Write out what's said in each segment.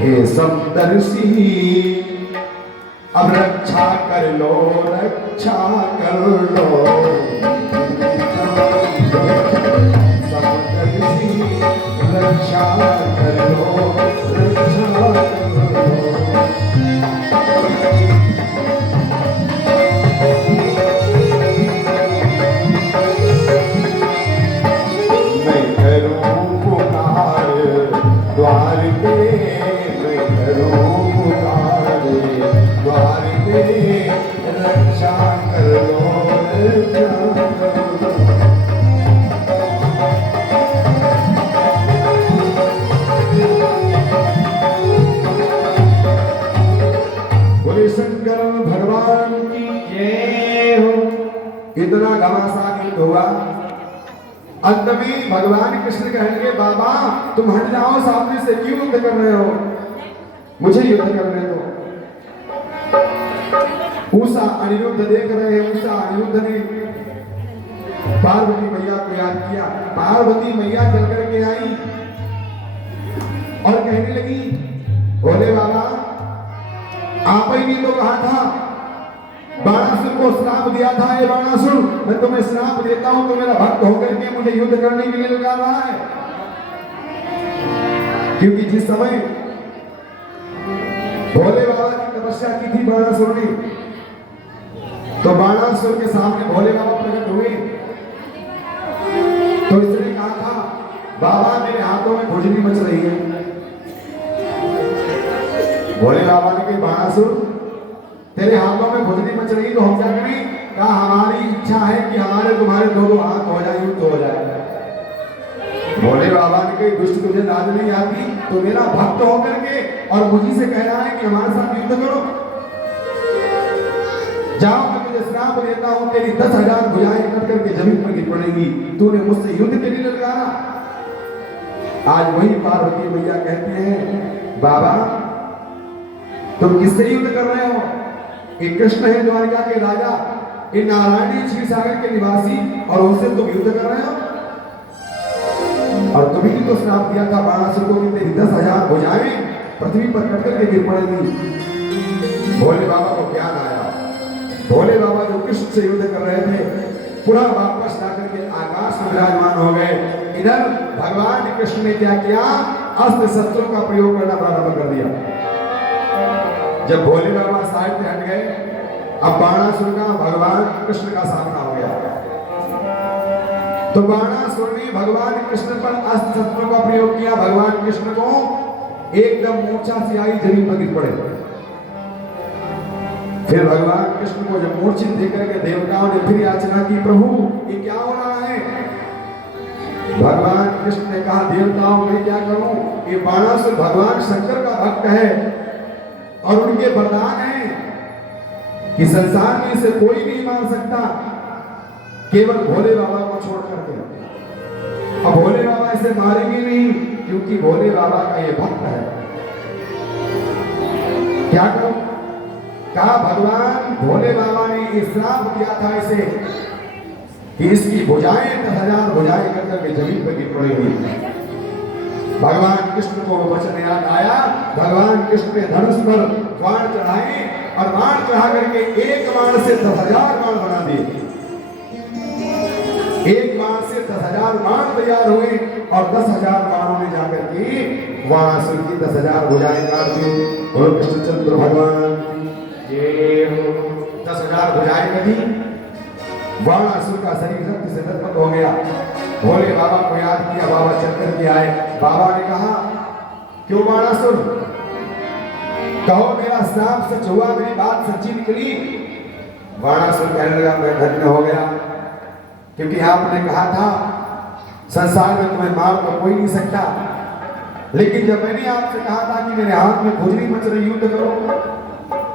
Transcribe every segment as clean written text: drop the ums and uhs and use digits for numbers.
हे सप्तर्षि अब रक्षा कर लो, रक्षा कर लो। सप्तर्षि रक्षा कर लो, रक्षा कर लो। मैं करूं पुकार द्वार पे, मैं करूं पुकार द्वार पे, रक्षा कर लो, रक्षा कर लो। बोले शंकर भगवान की जय हो। इतना घमासान युद्ध हुआ। अंत में भगवान कृष्ण कहेंगे बाबा तुम हट जाओ, सामने से क्यों युद्ध कर रहे हो, मुझे युद्ध करने दो। उषा अनिरुद्ध देख रहे हैं। उषा अनिरुद्ध ने पार्वती मैया को याद किया। पार्वती मैया चल करके आई और कहने लगी भोले बाबा आप ही ने तो कहा था, बाणासुर को श्राप दिया था, ये बाणासुर मैं तुम्हें श्राप देता हूं तो मेरा भक्त होकर के मुझे युद्ध करने के लिए लगा रहा है। क्योंकि जिस समय भोले बाबा की तपस्या की थी बाणासुर ने, तो बाणासुर के सामने भोले बाबा प्रकट हुए। तो इसने कहा था बाबा मेरे हाथों में खुजली मच रही है। भोले बाबा ने कहा बाणासुर तेरे हाथों में खुजली मच रही तो हम क्या करें? कहा हमारी इच्छा है कि हमारे तुम्हारे दो हाथ हो जाए, युद्ध हो जाए। भोले बाबा ने कही दुष्ट तुझे दाद नहीं आती, तो मेरा भक्त होकर के और मुझी से कह रहा है कि हमारे साथ युद्ध करो। जाओ मैं तुझे श्राप देता हूं, तेरी 10,000 भुजाएं कट करके जमीन पर गिर पड़ेंगी, तूने मुझसे युद्ध के लिए ललकारा। आज वही पार्वती मैया कहती है बाबा तुम किससे युद्ध कर रहे हो? ये कृष्ण है द्वारिका के राजा, ये नारायणी क्षीर सागर के निवासी, और उनसे तुम युद्ध कर रहे हो। और तुम्ही तो श्राप दिया था बाणासुर को कि तेरी 10,000 भुजाएं पृथ्वी पर कट करके गिर पड़ेंगी। भोले बाबा को ज्ञान आया। भोले बाबा जो कृष्ण से युद्ध कर रहे थे पुनः वापस जाकर के आकाश में विराजमान हो गए। इधर भगवान कृष्ण ने क्या किया? अस्त्र शस्त्रों का प्रयोग करना प्रारंभ कर दिया। जब भोले बाबा साइड पे हट गए, अब बाणासुर का भगवान कृष्ण का सामना हो गया। तो बाणासुर ने भगवान कृष्ण पर अस्त्र शस्त्रों का प्रयोग किया। भगवान कृष्ण को एकदम मूर्छा से आई, जमीन पर गिर पड़े। फिर भगवान कृष्ण को जब मूर्छित देख करके देवताओं ने फिर याचना की प्रभु ये क्या हो रहा है? भगवान कृष्ण ने कहा देवताओं मैं क्या करूं, ये बाणासुर भगवान शंकर का भक्त है और उनके वरदान है कि संसार में इसे कोई नहीं मार सकता केवल भोले बाबा को छोड़ करके। अब भोले बाबा इसे मारेंगे नहीं क्योंकि भोले बाबा का ये भक्त है। क्या करूं? कहा भगवान भोले बाबा ने श्राप दिया था इसे कि इसकी भुजाएं 10,000 भुजाएं करके जमीन पर गिर पड़ेगी। भगवान कृष्ण को वचन याद आया। भगवान कृष्ण ने धनुष पर बाण चढ़ाए और बाण चढ़ा करके एक बाण से 10,000 बाण बना दिए। एक बाण से 10,000 बाण तैयार हुए और 10,000 बाणों ने जाकर के बाणासुर की 10,000 भुजाएं काट दी। और कृष्णचंद्र भगवान ये 10,000 भुजाएं कटी। बाणासुर का शरीर रक्त से लथपथ हो गया। भोले बाबा को याद किया, बाबा चल करके आए। बाबा ने कहा क्यों बाणासुर, कहो मेरा श्राप सच हुआ, मेरी बात सच्ची निकली? बाणासुर कहने लगा मैं धन्य हो गया क्योंकि आपने कहा था संसार में तुम्हें मार तो कोई नहीं सकता, लेकिन जब मैंने आपसे कहा था कि मेरे हाथ में खुजली मच रही युद्ध करो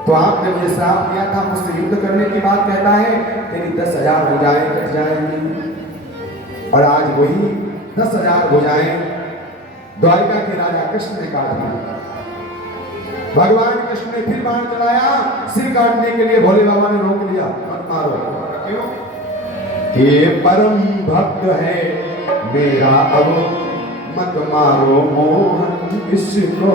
तो आपने मुझे श्राप दिया था। मुझसे युद्ध करने की बात कहता है तेरी 10,000 भुजाएं कट जाएंगी। और आज वही 10,000 भुजाएं द्वारिका के राजा कृष्ण ने काट दी। भगवान कृष्ण ने फिर बाण चलाया, सिर काटने के लिए भोले बाबा ने रोक लिया, मत मारो। क्यों? ये परम भक्त है मेरा, अब मत मारो मोहन इसको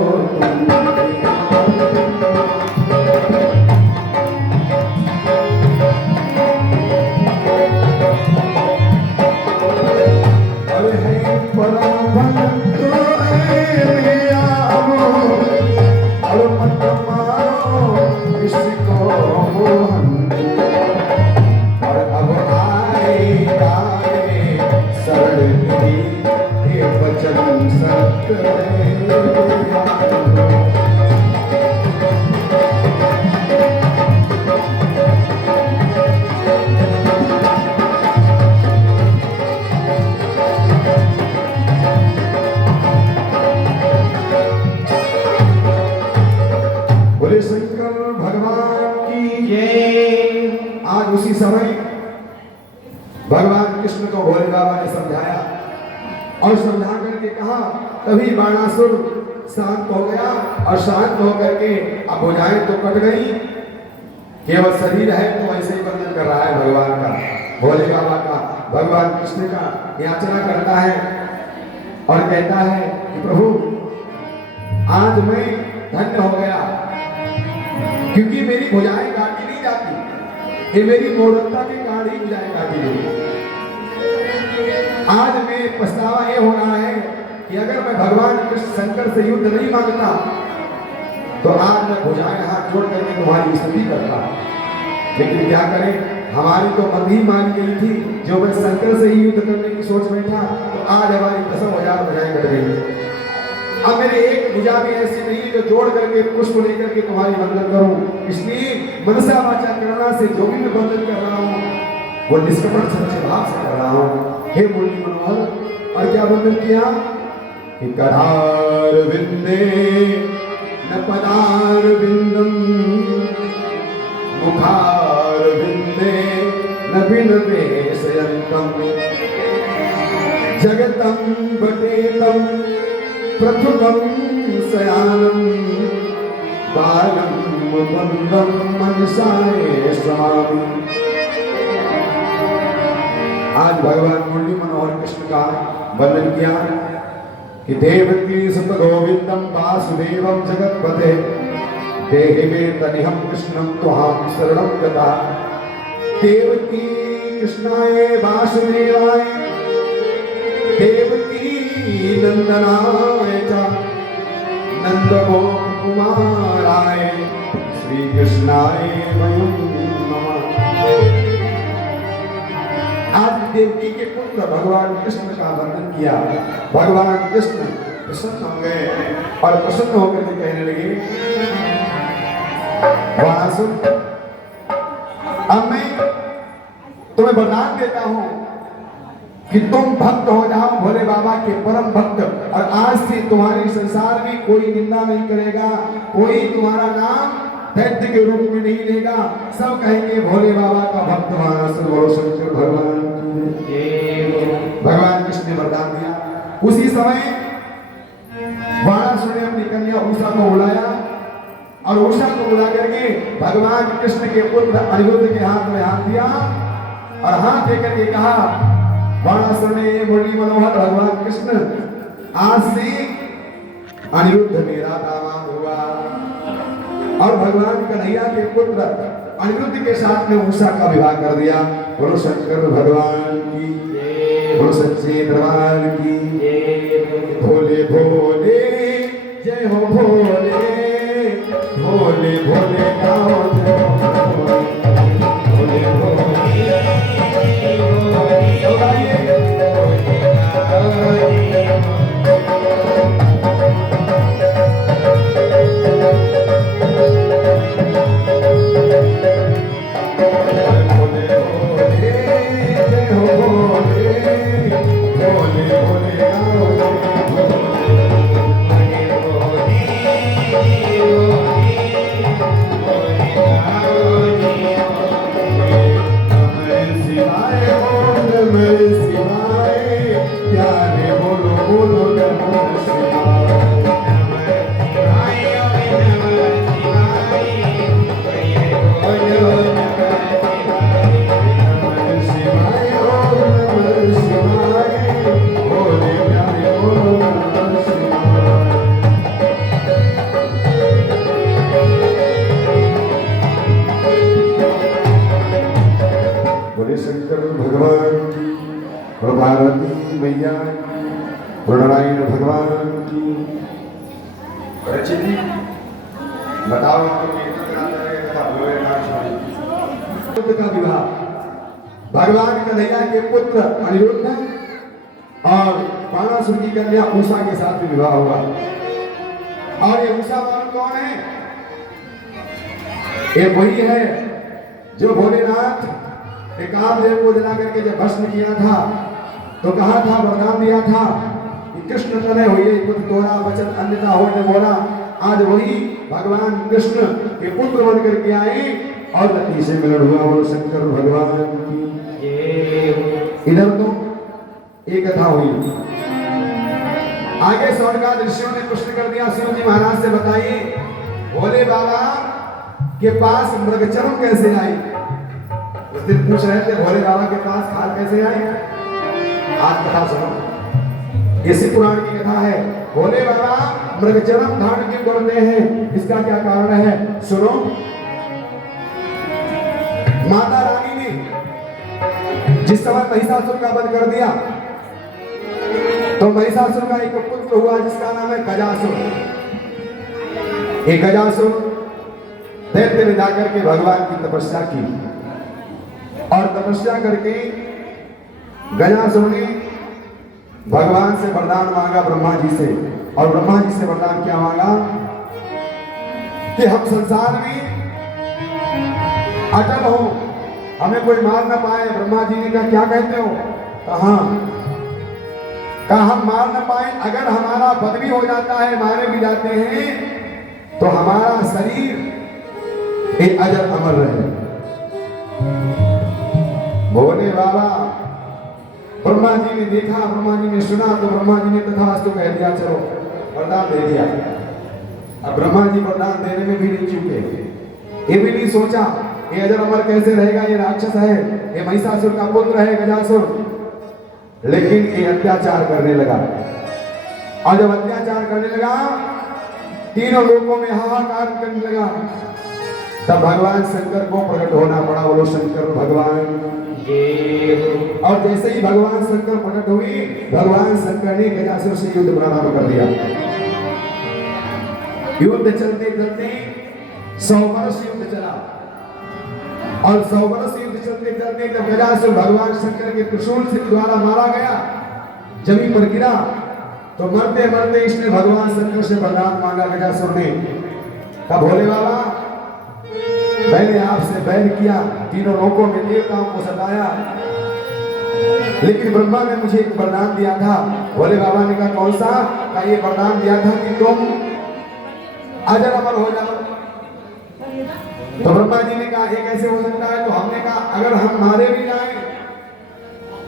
उसी समय भगवान कृष्ण को भोले बाबा ने समझाया और समझा करके कहा, तभी बाणासुर शांत हो गया और शांत होकर के अब भुजाएं तो कट गई, केवल शरीर है तो ऐसे ही बंधन कर रहा है भगवान का, भोले बाबा का, भगवान कृष्ण का याचना करता है और कहता है कि प्रभु आज मैं धन्य हो गया क्योंकि मेरी भुजाएं काटी नहीं जाती, ये मेरी मूर्खता के कारण ही भुजाएं काटी गई। आज मैं पछतावा ये हो रहा है कि अगर मैं भगवान कृष्ण शंकर से युद्ध नहीं मांगता तो आज मैं भुजाएं हाथ जोड़ करके तुम्हारी स्तुति करता, लेकिन क्या करें, हमारी तो मत ही मान गई थी, जो मैं शंकर से ही युद्ध करने की सोच में था तो आज हमारी 10,000 भुजाएं कट गई। अब मेरी एक भुजा भी ऐसी नहीं जो जोड़ करके पुष्प लेकर के तुम्हारी वंदन करूं, इसलिए मनसा वाचा करना से जो भी मैं वंदन कर रहा हूं वो निष्कपट सच्चे भाव से कर रहा हूं। हे मुरली मनोहर, और क्या वंदन किया कि कधार विंदे न पदार विंदम मुखार विंदे न बिनवे सयंतम जगतम बटेतम प्रथमं शयानं बालं मुकुन्दं मनसाये स्वामी। आज भगवान मुरली मनोहर कृष्ण का वर्णन किया कि देवकी सुत गोविंदम वासुदेवम जगतपते देहि मे तनिहं कृष्णं त्वां शरणं गता। देवकी कृष्णाय वासुदेवाय देवकी नंदनाय च नंदगोप कुमाराय श्री कृष्णाय वयं नमः। आज देवकी के पुत्र भगवान कृष्ण का वर्णन किया। भगवान कृष्ण प्रसन्न हो गए और प्रसन्न होकर के कहने लगे, वासुदेव, अब मैं तुम्हें वरदान देता हूं कि तुम भक्त हो जाओ भोले बाबा के परम भक्त, और आज से तुम्हारे संसार में कोई निंदा नहीं करेगा, कोई तुम्हारा नाम दैत्य के रूप में नहीं लेगा, सब कहेंगे भोले बाबा का भक्त वासुदेव बोलो शंकर भगवान। भगवान कृष्ण ने वरदान दिया। उसी समय वाणासुर ने अपनी कन्या उषा को बुलाया और उषा को बुला करके भगवान कृष्ण के पुत्र अनिरुद्ध के हाथ में हाथ दिया और हाथ देकर के कहा, वाणासुर ने मुरली मनोहर भगवान कृष्ण, आज से अनिरुद्ध मेरा दामाद हुआ और भगवान कन्हैया के पुत्र अनिरुद्ध के साथ में उषा का विवाह कर दिया। बोलो शंकर भगवान की, बोलो सच्चे दरबार की, भोले भोले जय हो भोले, भोले भोले गाओ जय हो भोले, भोले भोले बोले शंकर भगवान की, और पार्वती मैया की, और नारायण भगवान की। परीक्षित जी बताओ का विवाह भगवान कन्हैया के पुत्र अनिरुद्ध और बाणासुर की कन्या उषा के साथ विवाह हुआ। और ये उषा मालूम कौन है? ये वही है जो भोलेनाथ ने कामदेव को जला करके जब भस्म किया था तो कहा था, वरदान दिया था कि कृष्ण तनय होइए पुत्र तोरा वचन अन्यथा हो ने बोला। आज वही भगवान कृष्ण के पुत्र बन करके आए और रति से मिलन हुआ। बोलो शंकर भगवान की। इधर तो एक कथा हुई। आगे स्वर्ग ऋषियों ने प्रश्न कर दिया शिव जी महाराज से, बताइए भोले बाबा के पास मृगचर्म कैसे आई? उस दिन पूछ रहे थे भोले बाबा के पास खाल कैसे आई। आज कथा सुनो, इसी पुराण की कथा है। भोले बाबा मृगचर्म धारण क्यों करते हैं, इसका क्या कारण है सुनो। माता रानी ने जिस समय महिषासुर का वध कर दिया तो महिषासुर का एक पुत्र हुआ जिसका नाम है गजासुर। एक गजासुर दैत्य ने जाकर के भगवान की तपस्या की और तपस्या करके गजासुर ने भगवान से वरदान मांगा ब्रह्मा जी से। और ब्रह्मा जी से वरदान क्या मांगा कि हम संसार में अटल हो, हमें कोई मार ना पाए। ब्रह्मा जी ने कहा क्या कहते हो? कहा हम मार ना पाए, अगर हमारा वध भी हो जाता है, मारे भी जाते हैं तो हमारा शरीर एक अजर अमर रहे। भोले बाबा ब्रह्मा जी ने देखा, ब्रह्मा जी ने सुना तो ब्रह्मा जी ने तथास्तु कह दिया, चलो वरदान दे दिया। अब ब्रह्मा जी वरदान देने में भी नहीं चूके। ये भी नहीं सोचा ये अजर अमर कैसे रहेगा, ये राक्षस है, ये महिषासुर का पुत्र है गजासुर। लेकिन ये अत्याचार करने लगा और जब अत्याचार करने लगा तीनों लोगों में हाहाकार करने लगा, तब भगवान शंकर को प्रकट होना पड़ा। बोलो शंकर भगवान। और जैसे ही भगवान शंकर प्रकट हुई, भगवान शंकर ने गजासुर से युद्ध प्रारंभ कर दिया। युद्ध चलते चलते 100 वर्ष युद्ध चला और 100 वर्ष युद्ध चलते चलते जब गजासुर भगवान शंकर के त्रिशूल से द्वारा मारा गया, जमीन पर गिरा तो मरते मरते इसने भगवान शंकर से वरदान मांगा। गजासुर ने कहा भोले बाबा मैंने आपसे बैर किया, तीनों लोकों में देवताओं को सताया, लेकिन ब्रह्मा ने मुझे एक वरदान दिया था। भोले बाबा ने कहा कौन सा? का ये वरदान दिया था कि तुम अजर अमर हो जाओ। तो ब्रह्मा जी ने कहा ये कैसे हो सकता है? तो हमने कहा अगर हम मारे भी जाएं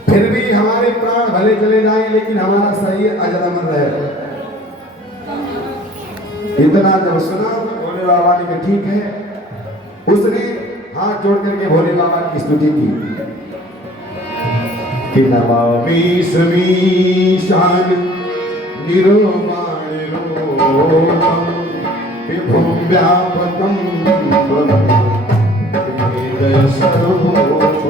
फिर भी हमारे प्राण भले चले जाएं, लेकिन हमारा शरीर अजर अमर रहे। इतना जब सुना भोले बाबा ने कहा ठीक है। उसने हाथ जोड़ करके भोले बाबा की स्तुति की कि नमामि समीशान निरोमाण रूपम विभुं व्यापकं वेद सर्वोपम।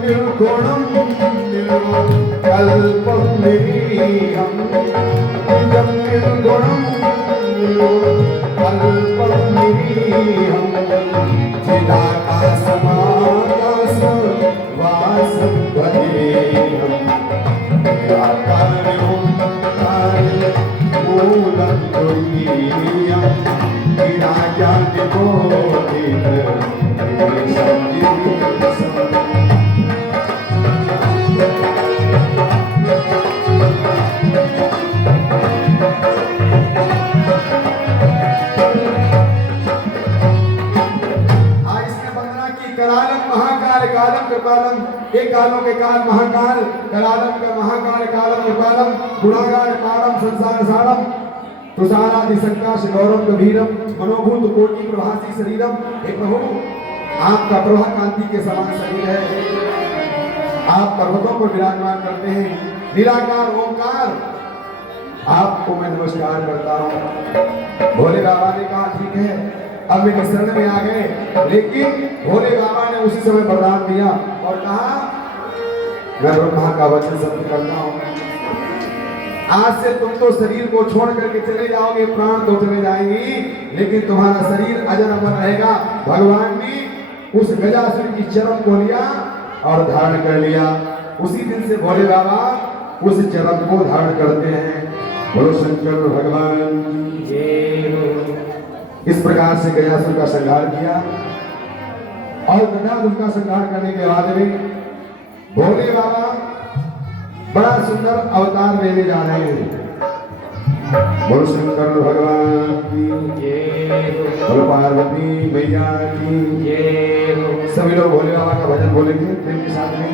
निर्गुणं कल्पं निरीहं निजं निर्गुणं कल्पं निरीहं चिदाकाशमाकाशवासं भजेऽहं निराकार्यं मूलं तुरीयं कालम कृपालम, एक कालों के काल महाकाल, करालम का महाकाल कालम कृपालम, गुणागार पारम संसार सारम, तुषारादि संकाश गौरव गंभीरम, मनोभूत कोटि प्रभासी शरीरम। हे प्रभु आपका प्रभा कांति के समान शरीर है, आप पर्वतों पर विराजमान करते हैं, निराकार ओंकार, आपको मैं नमस्कार करता हूँ। भोले बाबा ने कहा ठीक है, अब मेरे शरण में आ गए, लेकिन भोले बाबा ने उसी समय वरदान दिया और कहा मैं ब्रह्मा का वचन सत्य करता हूँ, आज से तुम तो शरीर को छोड़ करके चले जाओगे, प्राण तो चले जाएंगी, लेकिन तुम्हारा शरीर अजर अमर रहेगा। भगवान ने उस गजासुर की चरण को लिया और धारण कर लिया। उसी दिन से भोले बाबा उस चरण को धारण करते हैं। बोलो शंकर भगवान की जय हो। इस प्रकार से गजासुर का संहार किया और गजासुर का संहार करने के बाद में भोले बाबा बड़ा सुंदर अवतार लेने जा रहे हैं। बोलो शंकर भगवान की जय हो। बोलो पार्वती मैया की जय हो। सभी लोग भोले बाबा का भजन बोलेंगे प्रेम के साथ में।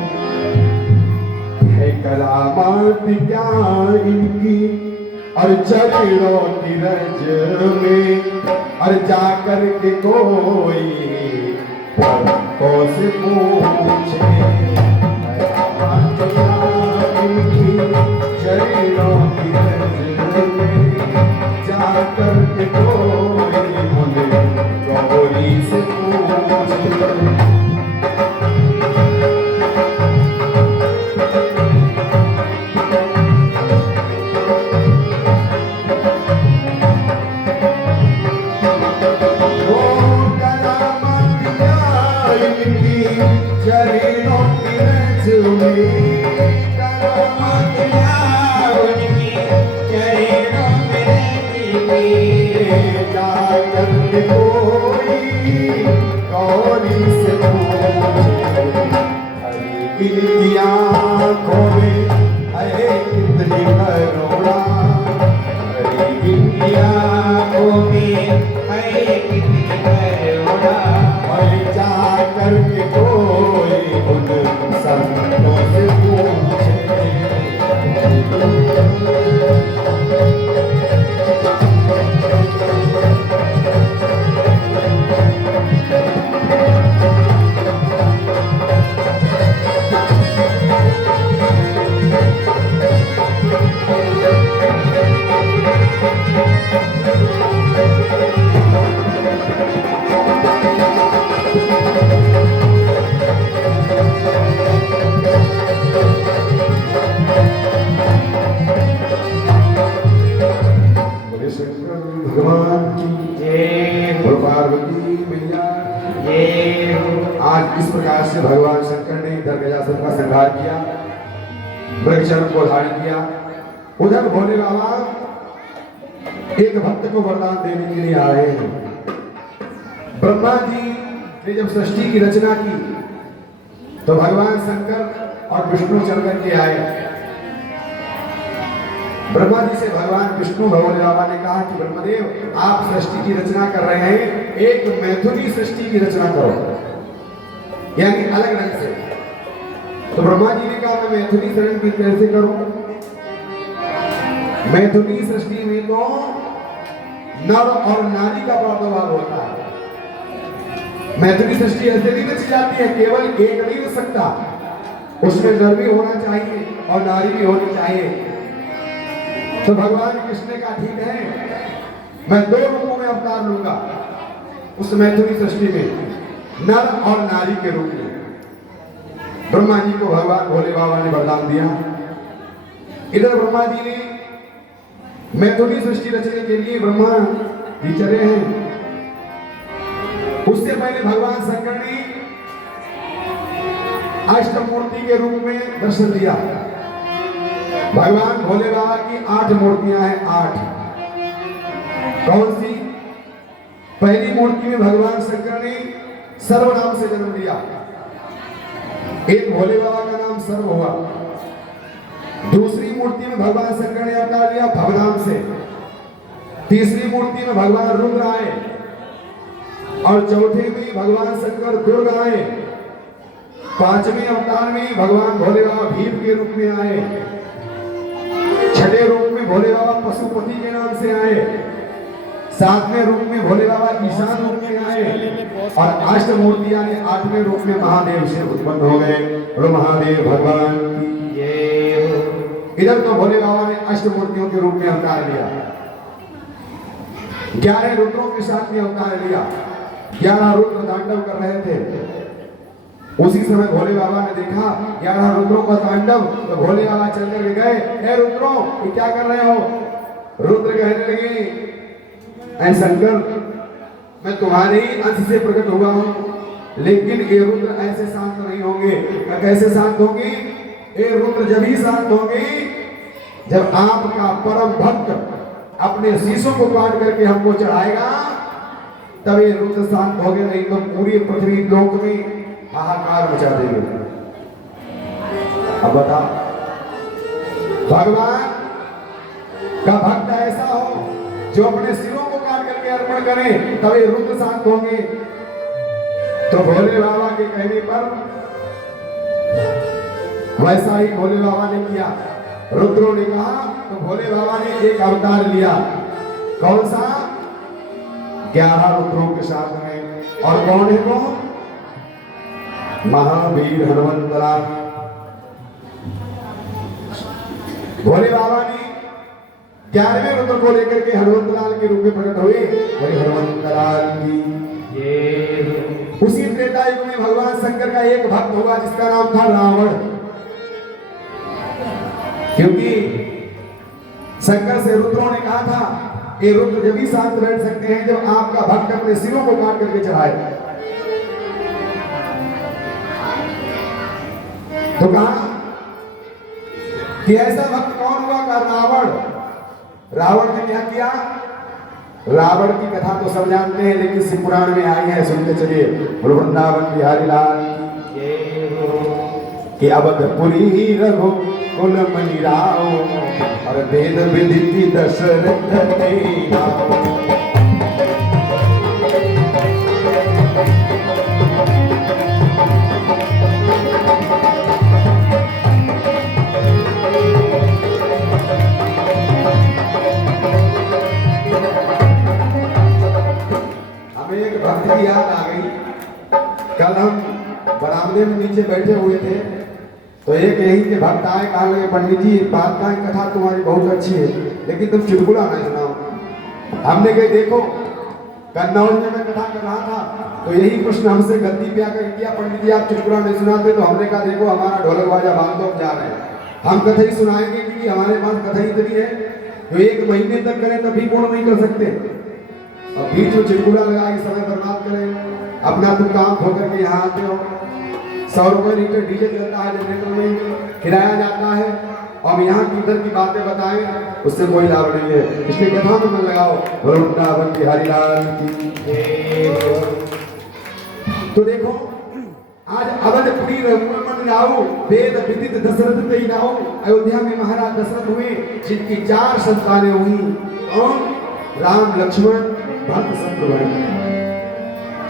है करामात क्या इनकी और चरणों की रज में, और जाकर के कोई से पूछे चरणों की रज में, जाकर के कोई गौरी से पूछे। आज इस प्रकार से भगवान शंकर ने इधर गजासुर का संहार किया, वृक्षचरण को धारण किया। उधर भोले बाबा एक भक्त को वरदान देने के लिए आए हैं। ब्रह्मा जी ने जब सृष्टि की रचना की तो भगवान शंकर और विष्णु चल करके आए। ब्रह्मा जी से भगवान विष्णु भोले बाबा ने कहा कि ब्रह्मदेव आप सृष्टि की रचना कर रहे हैं, एक मैथुनी सृष्टि की रचना करो, यानी अलग ढंग से। तो ब्रह्मा जी ने कहा मैं मैथुनी सृष्टि कैसे करूं? मैथुनी सृष्टि में तो नर और नारी का प्रादुर्भाव होता है। मैथुनी सृष्टि ऐसे नहीं रची जाती है, केवल एक नहीं हो सकता, उसमें नर भी होना चाहिए और नारी भी होनी चाहिए। तो भगवान कृष्ण ने कहा ठीक है, मैं दो रूपों में अवतार लूंगा उस मैथुनी सृष्टि में, नर और नारी के रूप में। ब्रह्मा जी को भगवान भोले बाबा ने वरदान दिया। इधर ब्रह्मा जी ने मैथुनी सृष्टि रचने के लिए ब्रह्मा जी चले हैं। उससे पहले भगवान शंकर ने अष्टमूर्ति के रूप में दर्शन दिया। भगवान भोले बाबा की 8 मूर्तियां हैं, 8। कौन सी? पहली मूर्ति में भगवान शंकर ने सर्व नाम से जन्म लिया, एक भोले बाबा का नाम सर्व हुआ। दूसरी मूर्ति में भगवान शंकर ने अवतार लिया भव नाम से। तीसरी मूर्ति में भगवान रुद्र आए और चौथे में भगवान शंकर दुर्ग आए। 5वें अवतार में भगवान भोले बाबा भीम के रूप में आए। 6ठे रूप में भोले बाबा पशुपति के नाम से आए। सातवें रूप में भोले बाबा ईशान रूप में आए और अष्टमूर्ति यानी आठवें रूप में महादेव से उत्पन्न हो गए। और महादेव भगवान की जय हो। इधर तो भोले बाबा ने अष्टमूर्तियों के रूप में अवतार लिया, 11 रुद्रों के साथ में अवतार लिया, 11 रुद्र तांडव कर रहे थे। उसी समय भोले बाबा ने देखा 11 रुद्रों का तांडव, तो भोले बाबा चल कर गए, हे रुद्रों ये क्या कर रहे हो? रुद्र कहने लगे, ऐ शंकर मैं तुम्हारे ही अंश से प्रकट हुआ हूँ, लेकिन ये रुद्र ऐसे शांत नहीं होंगे। कैसे शांत होंगे? ये रुद्र जब ही शांत होंगे जब आपका परम भक्त अपने शीशों को काट करके हमको चढ़ाएगा, तब ये रुद्र शांत होंगे, नहीं तो पूरी पृथ्वी लोक में हाहाकार मचा देंगे। अब बता, भगवान का भक्त ऐसा हो जो अपने सिरों को काट करके अर्पण करे, तब ये रुद्र शांत होंगे। तो भोले बाबा के कहने पर वैसा ही भोले बाबा ने किया। रुद्रों ने कहा तो भोले बाबा ने एक अवतार लिया। कौन सा? 11 रुद्रों के साथ में। और कौन है वो? महावीर हनुमंतलाल। भोले बाबा ने 11वें रुद्र को लेकर के हनुमंतलाल के रूप में प्रकट हुए। बोले हनुमंतलाल की जय। उसी त्रेता युग में भगवान शंकर का एक भक्त हुआ जिसका नाम था रावण। क्योंकि शंकर से रुद्रों ने कहा था ये रुद्र जब ही शांत बैठ सकते हैं जब आपका भक्त अपने सिरों को काट करके चढ़ाए। तो कहा कि ऐसा भक्त कौन हुआ? का रावण। रावण ने क्या किया? रावण की कथा तो सब जानते हैं, लेकिन शिव पुराण में आई है, सुनते चलिए। वृंदावन बिहारी लाल कि अवधपुरी ही रघु कुल मणि राव और वेद विदित दशरथ तेरा। भक्त की याद आ गई। कल हम बरामदे में नीचे बैठे हुए थे, तो एक यही के भक्त आए, कहा लगे पंडित जी बात का कथा तुम्हारी बहुत अच्छी है, लेकिन तुम चुटकुला नहीं सुनाओ। हमने कहा देखो कन्नौज में मैं कथा कर रहा था, तो यही प्रश्न हमसे गद्दी पे आकर किया, पंडित जी आप चुटकुला नहीं सुनाते। तो हमने कहा देखो हमारा ढोलक बाजा बांध दो, जा रहे हैं, हम कथा ही सुनाएंगे, क्योंकि हमारे पास कथा ही इतनी है तो 1 महीने तक करें तभी पूर्ण नहीं कर सकते। और बीच में चिटकुला लगा के समय बर्बाद करें। अपना तुम काम खोकर के यहाँ आते हो, 100 रुपये लीटर डीजल चलता है, जनरेटर में किराया जाता है, और यहाँ की इधर की बातें बताएं, उससे कोई लाभ नहीं है। इसलिए कथा में मन लगाओ। वृंदावन बिहारी लाल की। तो देखो आज अवधपुरी रघुमन राव वेद विदित दशरथ तेई राव। अयोध्या में महाराज दशरथ हुए जिनकी 4 संतानें हुई। कौन? राम लक्ष्मण भरत शत्रुघ्न।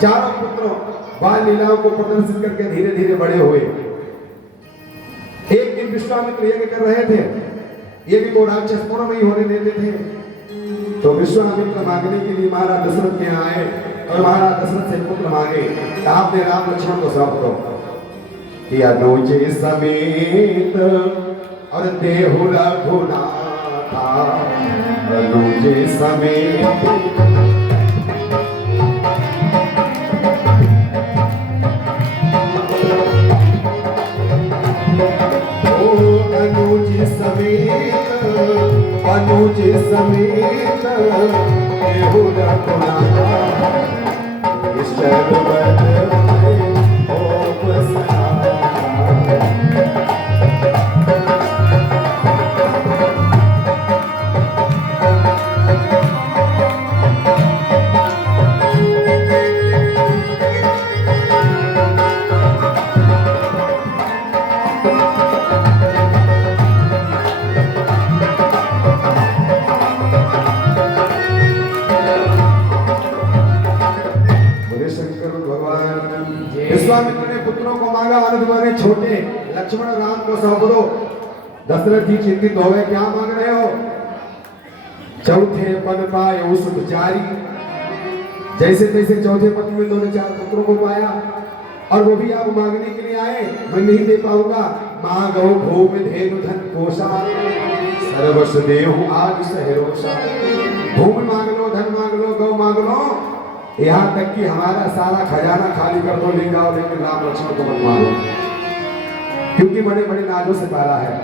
चारों पुत्रों बाल लीलाओं को प्रदर्शित करके धीरे धीरे बड़े हुए। एक दिन विश्वामित्र यज्ञ कर रहे थे, यज्ञ को राक्षस पुर में ही होने देते थे। तो विश्वामित्र मांगने के लिए महाराज दशरथ के यहाँ आए और महाराज दशरथ से पुत्र मांगे। आपने राम लक्ष्मण को सौंप दो कि अनुजे समेत और देहु रघुनाथा अनुजे समेत। अनुज समेत देहु रघुनाथा विश्वामित्र ने पुत्रों को मांगा, अनुज छोटे लक्ष्मण राम को सौंप दो। दशरथ जी चिंतित हो गए, क्या मांग रहे हो? चौथे पद पायो सुख जारी। जैसे तैसे चौथे पद में दोनों 4 पुत्रों को पाया और वो भी आप मांगने के लिए आए, मैं नहीं दे पाऊंगा। मांगो भूमि धेनु धन कोषा सर्वस्व देहु आज सहरोषा। भूमि मांग लो, धन मांग लो, गौ मांग लो, यहाँ तक कि हमारा सारा खजाना खाली कर दो, ले जाओ, लेकिन राम लक्ष्मण को मत मांगो, क्योंकि बड़े बड़े नाजों से पाला है,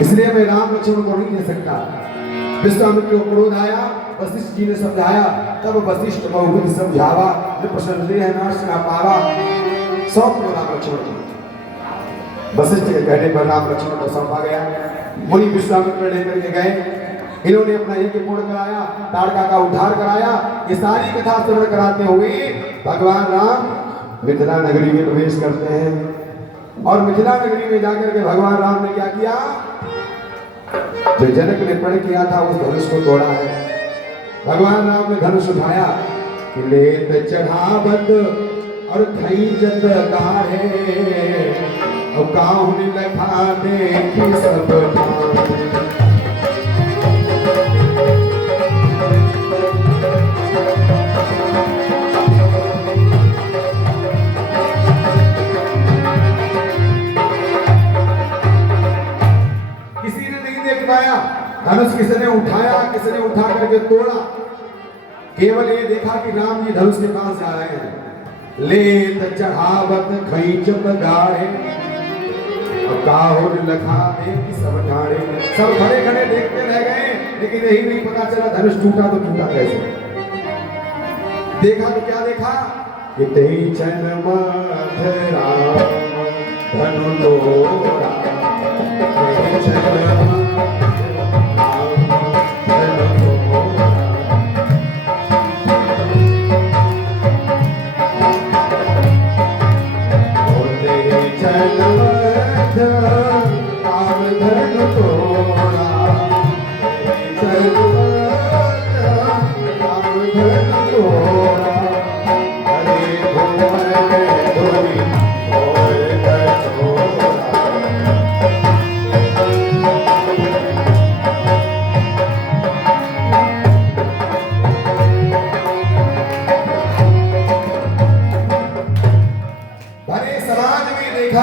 इसलिए मैं राम लक्ष्मण को नहीं दे सकता। विश्वामित्र को क्रोध आया, वशिष्ठ जी ने समझाया, तब वशिष्ठ बहुविध समझावा, प्रसन्न है नाश ना पावा। सौंप दो राम लक्ष्मण को। वशिष्ठ के कहने पर राम लक्ष्मण को सौंपा गया। मुनि विश्वामित्र लेकर के गए, इन्होंने अपना यज्ञ पूर्ण कराया, ताड़का का उद्धार कराया। ये सारी कथा श्रवण कराते हुए भगवान राम मिथिला नगरी में प्रवेश करते हैं। और मिथिला नगरी में जाकर के भगवान राम ने क्या किया, जो जनक ने प्रण किया था उस धनुष को तोड़ा है। भगवान राम ने धनुष उठाया कि लेत चढ़ावत और थई जत गाढ़े, और काहुन लखा देखी सब ठाणे। धनुष किसने उठाया, किसने उठा करके तोड़ा, केवल ये देखा कि राम जी धनुष के पास जा रहे हैं। लेत चढ़ावत खईचत गाढ़े, और काहुन लखा देखी सब ठाणे। सब खड़े खड़े देखते रह गए, लेकिन यही नहीं पता चला धनुष टूटा तो टूटा कैसे। देखा तो क्या देखा कि तेई चन मथ राम धनु तोड़ा, तेई चन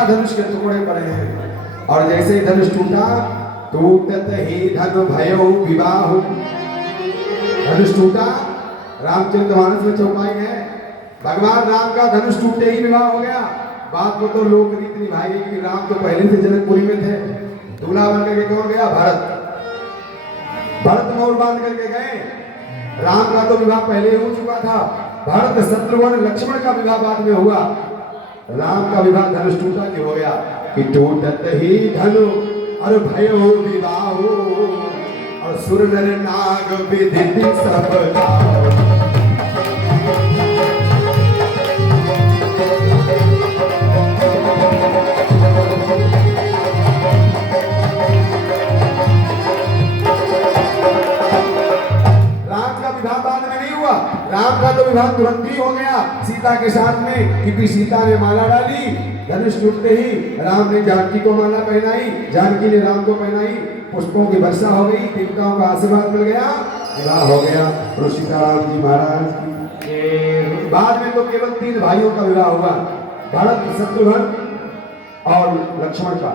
धनुष के टुकड़े पड़े हैं। और जैसे ही धनुष टूटा, टूटत ही धनु भयो विवाह। धनुष टूटा, रामचरितमानस में चौपाई है, भगवान राम का धनुष टूटते ही विवाह हो गया। बात को तो लोक रीति निभाई कि राम तो पहले से जनकपुरी में थे, दूल्हा बन करके कौन गया, भरत मोर बांध करके गए। राम का तो विवाह पहले हो चुका था, भरत शत्रुघ्न लक्ष्मण का विवाह बाद में हुआ। राम का विवाह धनुष टूटा क्यों हो गया कि टूटत ही धनु और भयो विवाह, और सुर नर नाग विदित सब गाओ। राम का तो विवाह तुरंत ही हो गया सीता के साथ में, क्योंकि सीता ने माला डाली, धनुष टूटते ही राम ने जानकी को माला पहनाई, जानकी ने राम को पहनाई, पुष्पों की वर्षा हो गई, देवताओं का आशीर्वाद मिल गया, विवाह हो गया। और सीताराम जी महाराज की बाद में तो केवल 3 भाइयों का विवाह हुआ, भरत, शत्रुघ्न और लक्ष्मण का।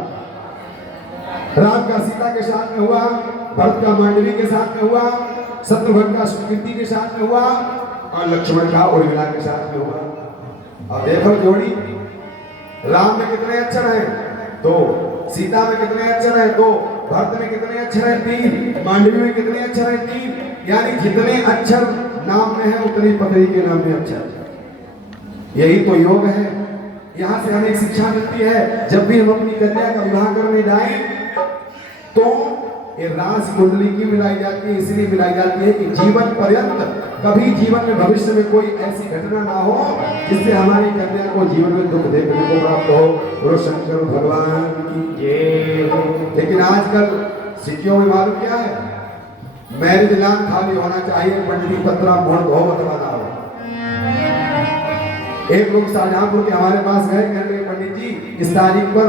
राम का सीता के साथ में हुआ, भरत का मांडवी के साथ में हुआ, शत्रुघ्न का सुकृति के साथ में हुआ, और लक्ष्मण का उर्मिला के साथ में हुआ। और देखो जोड़ी, राम में कितने अक्षर हैं, 2, सीता में कितने अक्षर हैं, 2, भरत में कितने अक्षर हैं, 3, मांडवी में कितने अक्षर हैं, 3। यानी जितने अक्षर नाम में है उतने पति के नाम में अक्षर। यही तो योग है। यहाँ से हमें शिक्षा मिलती है, जब भी हम अपनी कन्या का विवाह करने जाएं तो ये रास कुंडली की मिलाई जाती है, इसलिए मिलाई जाती है कि जीवन पर्यंत कभी जीवन में भविष्य में कोई ऐसी घटना ना हो जिससे हमारी कन्या को जीवन में दुख देखने को प्राप्त हो। गुरु शंकर भगवान की जय हो। लेकिन आजकल सिटियों में मालूम क्या है, मैरिज लान खाली होना चाहिए, पंडित पत्रा मोड़ हो अथवा ना हो। एक लोग शाहजहांपुर के हमारे पास गए, कहने लगे पंडित जी इस तारीख पर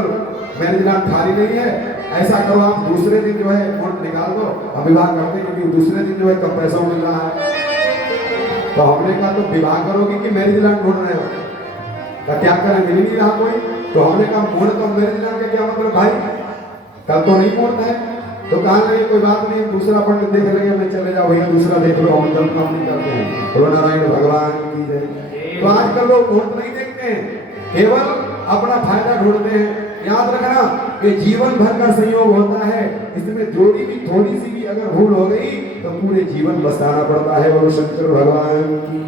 मैरिज लान खाली नहीं है, ऐसा करो आप दूसरे दिन जो है मुहूर्त निकाल दो, हम विवाह करते हैं, क्योंकि दूसरे दिन जो है कम पैसा मिल रहा है। तो हमने कहा तो विवाह करोगे कि मैरिज लाइन ढूंढ रहे हो? तो क्या करें, मिल नहीं रहा कोई। तो हमने कहा मुहूर्त तो मैरिज लाइन का क्या मतलब भाई, कल तो नहीं मुहूर्त है। तो कहा लगे कोई बात नहीं, दूसरा पंडित देख लेंगे, मैं चले जाओ भैया दूसरा देख लो, हम जल्द काम नहीं करते हैं। बोलो नारायण भगवान की जय। तो आजकल लोग मुहूर्त नहीं देखते हैं, केवल अपना फायदा ढूंढते हैं। याद रखना कि जीवन भर का संयोग होता है, इसमें जोड़ी भी थोड़ी सी भी अगर भूल हो गई तो पूरे जीवन बसाना पड़ता है। बोलो शंकर भगवान की।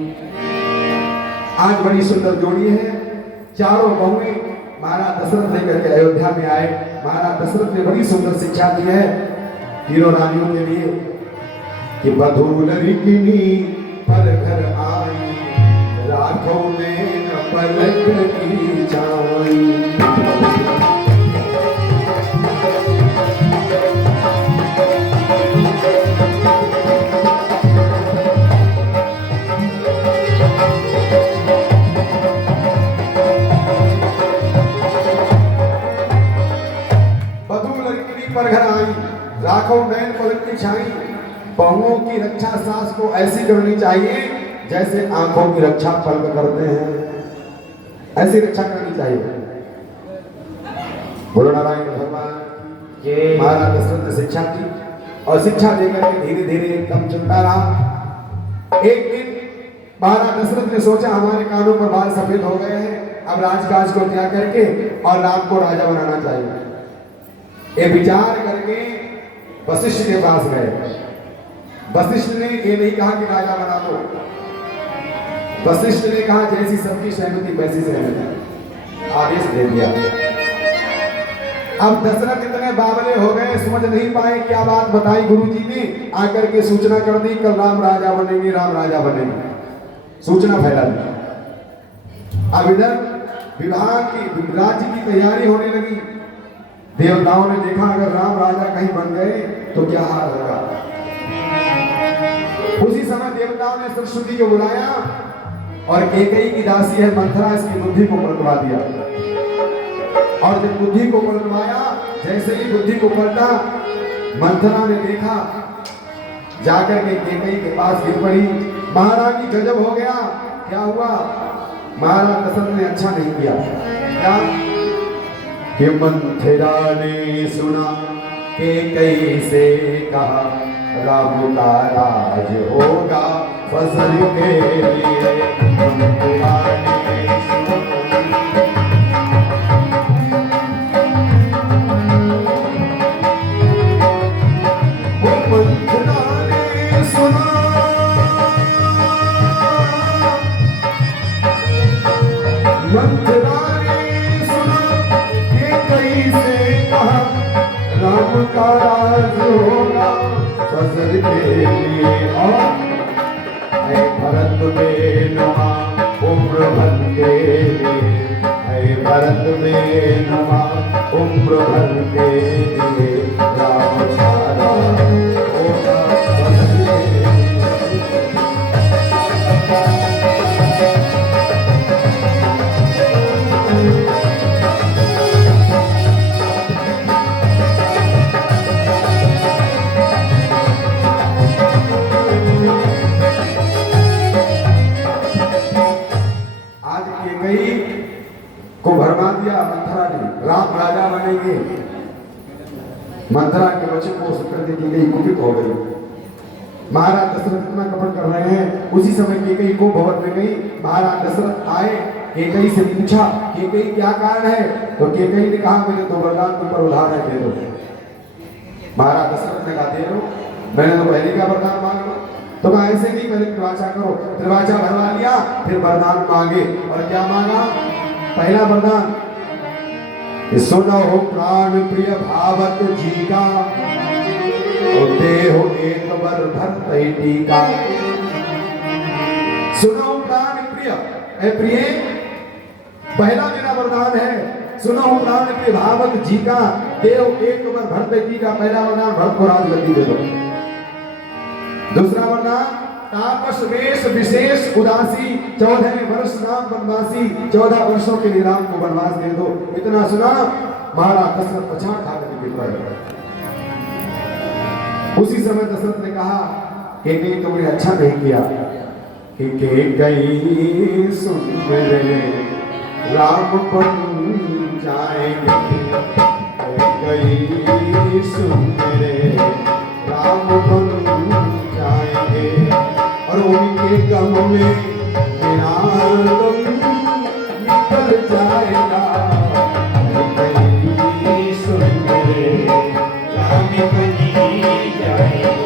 आज बड़ी सुंदर जोड़ी है, चारों बहुएं महाराज दशरथ लेकर के अयोध्या में आए। महाराज दशरथ ने बड़ी सुंदर शिक्षा दी है तीनों रानियों के लिए कि बधूल रिकिनी पर घर आई, राखों में न पलक की छाई। पर घर आई, राखों नैन पलक की छाई। बहुओं की रक्षा सास को ऐसी करनी चाहिए जैसे आंखों की रक्षा पलक करते हैं, ऐसी रक्षा करनी चाहिए। बोलो नारायण भगवान। ये महाराज दशरथ ने शिक्षा दी और शिक्षा देकर के धीरे धीरे एकदम चलता रहा। एक दिन महाराज दशरथ ने सोचा हमारे कानों पर बाल सफेद हो गए हैं, अब राजकाज को त्याग करके और राम को राजा बनाना चाहिए। ये विचार करके वशिष्ठ के पास गए। वशिष्ठ ने ये नहीं कहा कि राजा बना दो, वशिष्ठ ने कहा जैसी सबकी सहमति वैसी सहमति, आदेश दे दिया। अब दशरथ इतने बावले हो गए, समझ नहीं पाए क्या बात बताई। गुरुजी ने आकर के सूचना कर दी कल राम राजा बनेंगे, राम राजा बनेंगे, सूचना फैला दी। अब इधर विवाह की राज्य की तैयारी होने लगी। देवताओं ने देखा अगर राम राजा कहीं बन गए तो क्या हाल होगा। उसी समय देवताओं ने सरस्वती को बुलाया और कैकेयी की दासी है मंथरा, इसकी बुद्धि को पलटवा दिया। और जब बुद्धि को पलटवाया, जैसे ही बुद्धि को पलटा, मंथरा ने देखा, जाकर के कैकेयी के पास गिर पड़ी। महारानी गजब हो गया। क्या हुआ? महाराज दशरथ ने अच्छा नहीं किया। क्या कि मंथरा ने सुना कैकेयी से कहा राम का राज होगा फसल के लिए। मंथरा ने सुना मंथरा ने सुना कैकेयी से कहा राम का राज होगा फसल के लिए। और भरत में नुमा उम्र भर के लिए, भरत में नुमा उम्र भर के लिए, राम का राज होगा फसल के लिए। को भरमा दिया मंथरा ने, राम राजा बनेंगे। मंथरा के वचन को सुनकर के कैकेयी कुपित हो गई। महाराज दशरथ इतना कपट कर रहे हैं। उसी समय कैकेयी को भवन में गई। महाराज दशरथ आए, कैकेयी से पूछा कैकेयी क्या कारण है? तो कैकेयी ने कहा मेरे दो वरदान तुम पर उधार है, दे दो। महाराज दशरथ ने कहा दे दो, मैंने तो पहले का वरदान मांग लो। तो कहा ऐसे नहीं, पहले त्रिवाचा करो। त्रिवाचा भरवा लिया, फिर वरदान मांगे। और क्या मांगा? पहला वरदान, सुनो प्राण प्रिय भावत जी का, देहो एक बर धरते टीका। सुनो प्राण प्रिय, ऐ प्रिय, पहला मेरा वरदान है, सुनो प्राण प्रिय भावत जी का, देहो एक बर धरते टीका। पहला वरदान, भरत को राजगद्दी दे दो। दूसरा वरदान, तापस वेश विशेष उदासी, 14 वर्ष राम वनवासी, 14 वर्षों के लिए राम को वनवास दे दो। इतना सुना, महाराज दशरथ पछाड़ खा करके गिर पड़े। उसी समय दशरथ ने कहा कि तुमने अच्छा नहीं किया कि कई सुन मेरे राम बन जाएंगे, कई सुन मेरे राम बन जाएंगे और उनके गम में मेरा गम निकल जाएगा, कई सुन मेरे राम बन जाएंगे।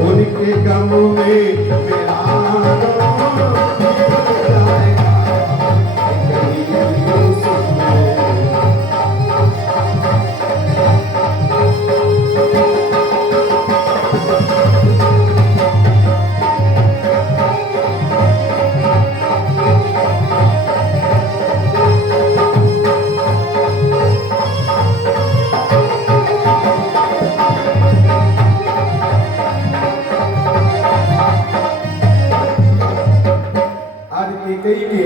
उनके गम में मेरा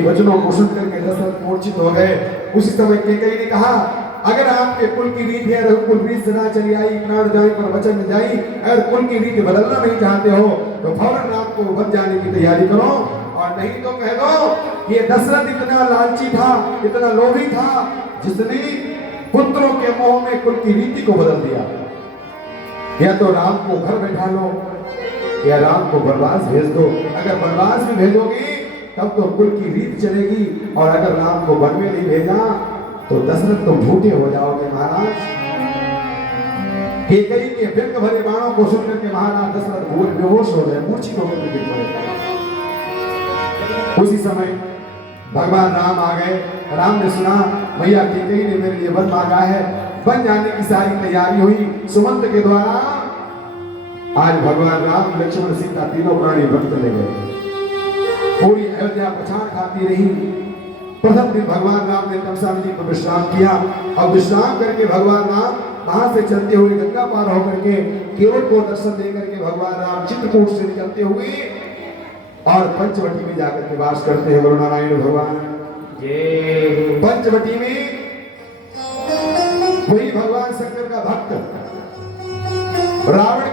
वचनों को सुन करके दशरथ मूर्छित हो गए। उसी समय कैकेयी ने कहा, अगर आपके कुल की रीत है रघुकुल रीत सदा चली आई, प्राण जाए पर वचन न जाई, अगर कुल की रीत बदलना नहीं चाहते हो तो फौरन आपको बच जाने की तैयारी करो, और नहीं तो कह दो ये दशरथ इतना लालची था, इतना लोभी था, जिसने पुत्रों के मोह में कुल की रीति को बदल दिया। या तो राम को घर बैठा लो या राम को बनवास भेज दो। अगर बनवास भी भेजोगी तब तो कुल की रीत चलेगी, और अगर राम को वन में नहीं भेजा तो दशरथ तुम भूखे हो जाओगे। महाराज कैकेयी के व्यंग भरे बाणों को सुनकर के महाराज दशरथ बेहोश हो गए, मूर्छित होकर गिर पड़े। उसी समय भगवान राम आ गए। राम ने सुना भैया कैकेयी ने मेरे लिए वन मांगा है, बन जाने की सारी तैयारी हुई। सुमंत के द्वारा आज भगवान राम, लक्ष्मण, सीता तीनों प्राणी वन चले गए। पूरी अयोध्या पछाड़ खाती रही। प्रथम दिन भगवान राम ने तमसा नदी पर विश्राम किया। अब विश्राम करके भगवान राम वहां से चलते हुए गंगा पार होकर के केवट को दर्शन देकर के भगवान राम चित्रकूट से निकलते हुए और पंचवटी में जाकर के वास करते हैं। गुरु नारायण भगवान पंचवटी में वही भगवान शंकर का भक्त रावण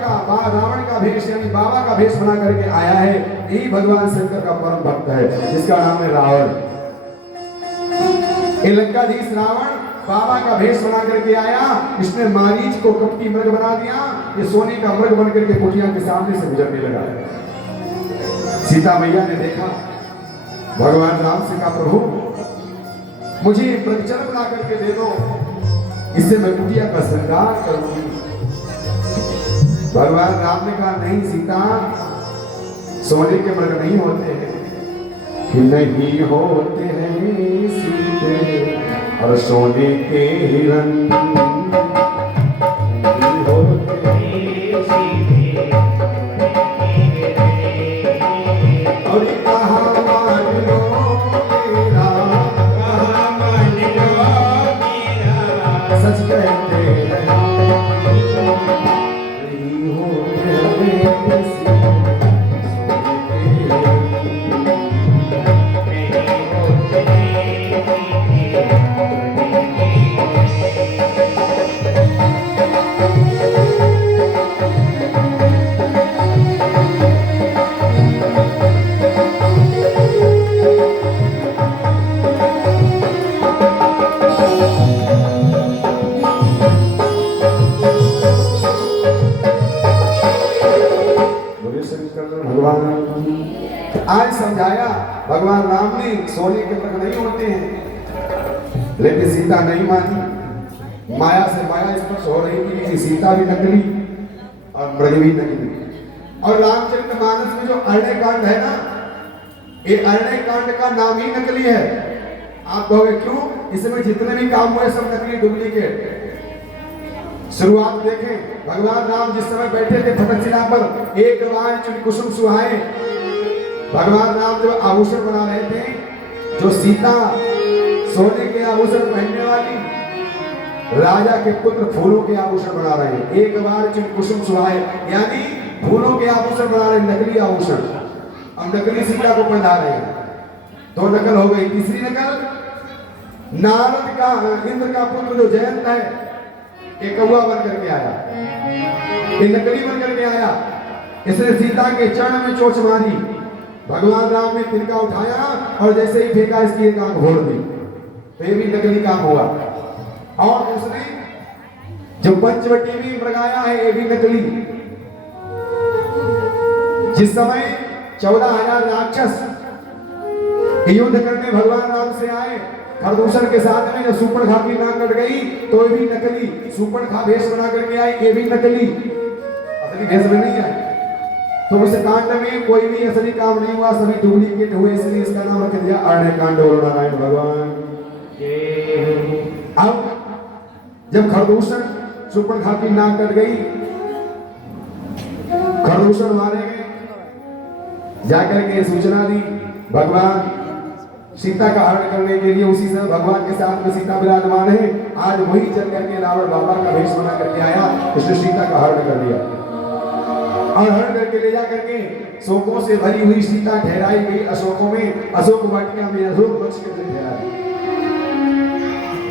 का भेष यानी बाबा का भेष बना करके आया है। यही भगवान शंकर का परम भक्त है, जिसका नाम है रावण। लंकाधीश रावण बाबा का भेष बना करके आया। इसने मारीच को कपटी मृग बना दिया। ये सोने का मृग बन करके कुटिया के सामने से गुजरने लगा। सीता मैया ने देखा, भगवान राम से कहा, प्रभु मुझे प्रचर बना करके दे दो, इससे मैं कुटिया का श्रृंगार करूंगी। भगवान राम ने कहा, नहीं सीता, सोने के मृग नहीं होते हैं, नहीं होते हैं सीते और सोने के हिरण नहीं होते हैं सीते। और कहा मान लो मेरा, कहा मान लो मेरा, सच कहते हैं समझाया भगवान राम ने सोने के वृक्ष नहीं होते हैं, लेकिन सीता नहीं मानी। माया से माया स्पर्श हो रही थी कि सीता भी नकली और मृग भी नकली। और रामचरितमानस में जो अरण्य कांड है ना, ये अरण्य कांड का नाम ही नकली है। आप कहोगे क्यों? इसमें जितने भी काम हुए सब नकली, डुप्लीकेट। शुरुआत देखें, भगवान राम जिस समय बैठे थे फटकशिला पर, एक बार चुन कुसुम सुहाए, भगवान राम जो आभूषण बना रहे थे, जो सीता सोने के आभूषण पहनने वाली, राजा के पुत्र फूलों के आभूषण बना रहे हैं। एक बार चुन कुसुम सुहाए, यानी फूलों के आभूषण बना रहे, नकली आभूषण, और नकली सीता को पहना रहे हैं। दो नकल हो गई। तीसरी नकल, नारद का, इंद्र का पुत्र जो जयंत है, एक कौवा बन करके आया, एक नकली बन करके आया। इसने सीता के चरण में चोंच मारी, भगवान राम ने तिनका उठाया और जैसे ही फेंका इसकी एक आंख फोड़ दी। तो ये भी नकली काम हुआ। और उसने जो पंचवटी में मृगाया है, ये भी नकली। जिस समय 14,000 राक्षस युद्ध करने भगवान राम से आए, खरदूषण के साथ में, जब सूर्पणखा की नाक कट गई तो ये भी नकली, सूर्पणखा भेष बना करके आई, ये भी नकली, असली भेष में नहीं आई। तो उस कांड में कोई भी असली काम नहीं हुआ, सभी डुप्लीकेट हुए, इसलिए इसका नाम रख दिया अरण्य कांड। और नारायण भगवान। अब जब खरदूषण सूर्पणखा की नाक कट गई, खरदूषण मारे गए, जाकर के सूचना दी भगवान सीता का हरण करने के लिए। उसी समय भगवान के साथ में सीता विराजमान है। आज वही चल करके रावण बाबा का भेष बना करके आया, उसने सीता का हरण कर लिया और हरण करके ले जा करके शोकों से भरी हुई सीता ठहराई गई अशोकों में, अशोक वाटिका में, अशोक वृक्ष के नीचे ठहराई।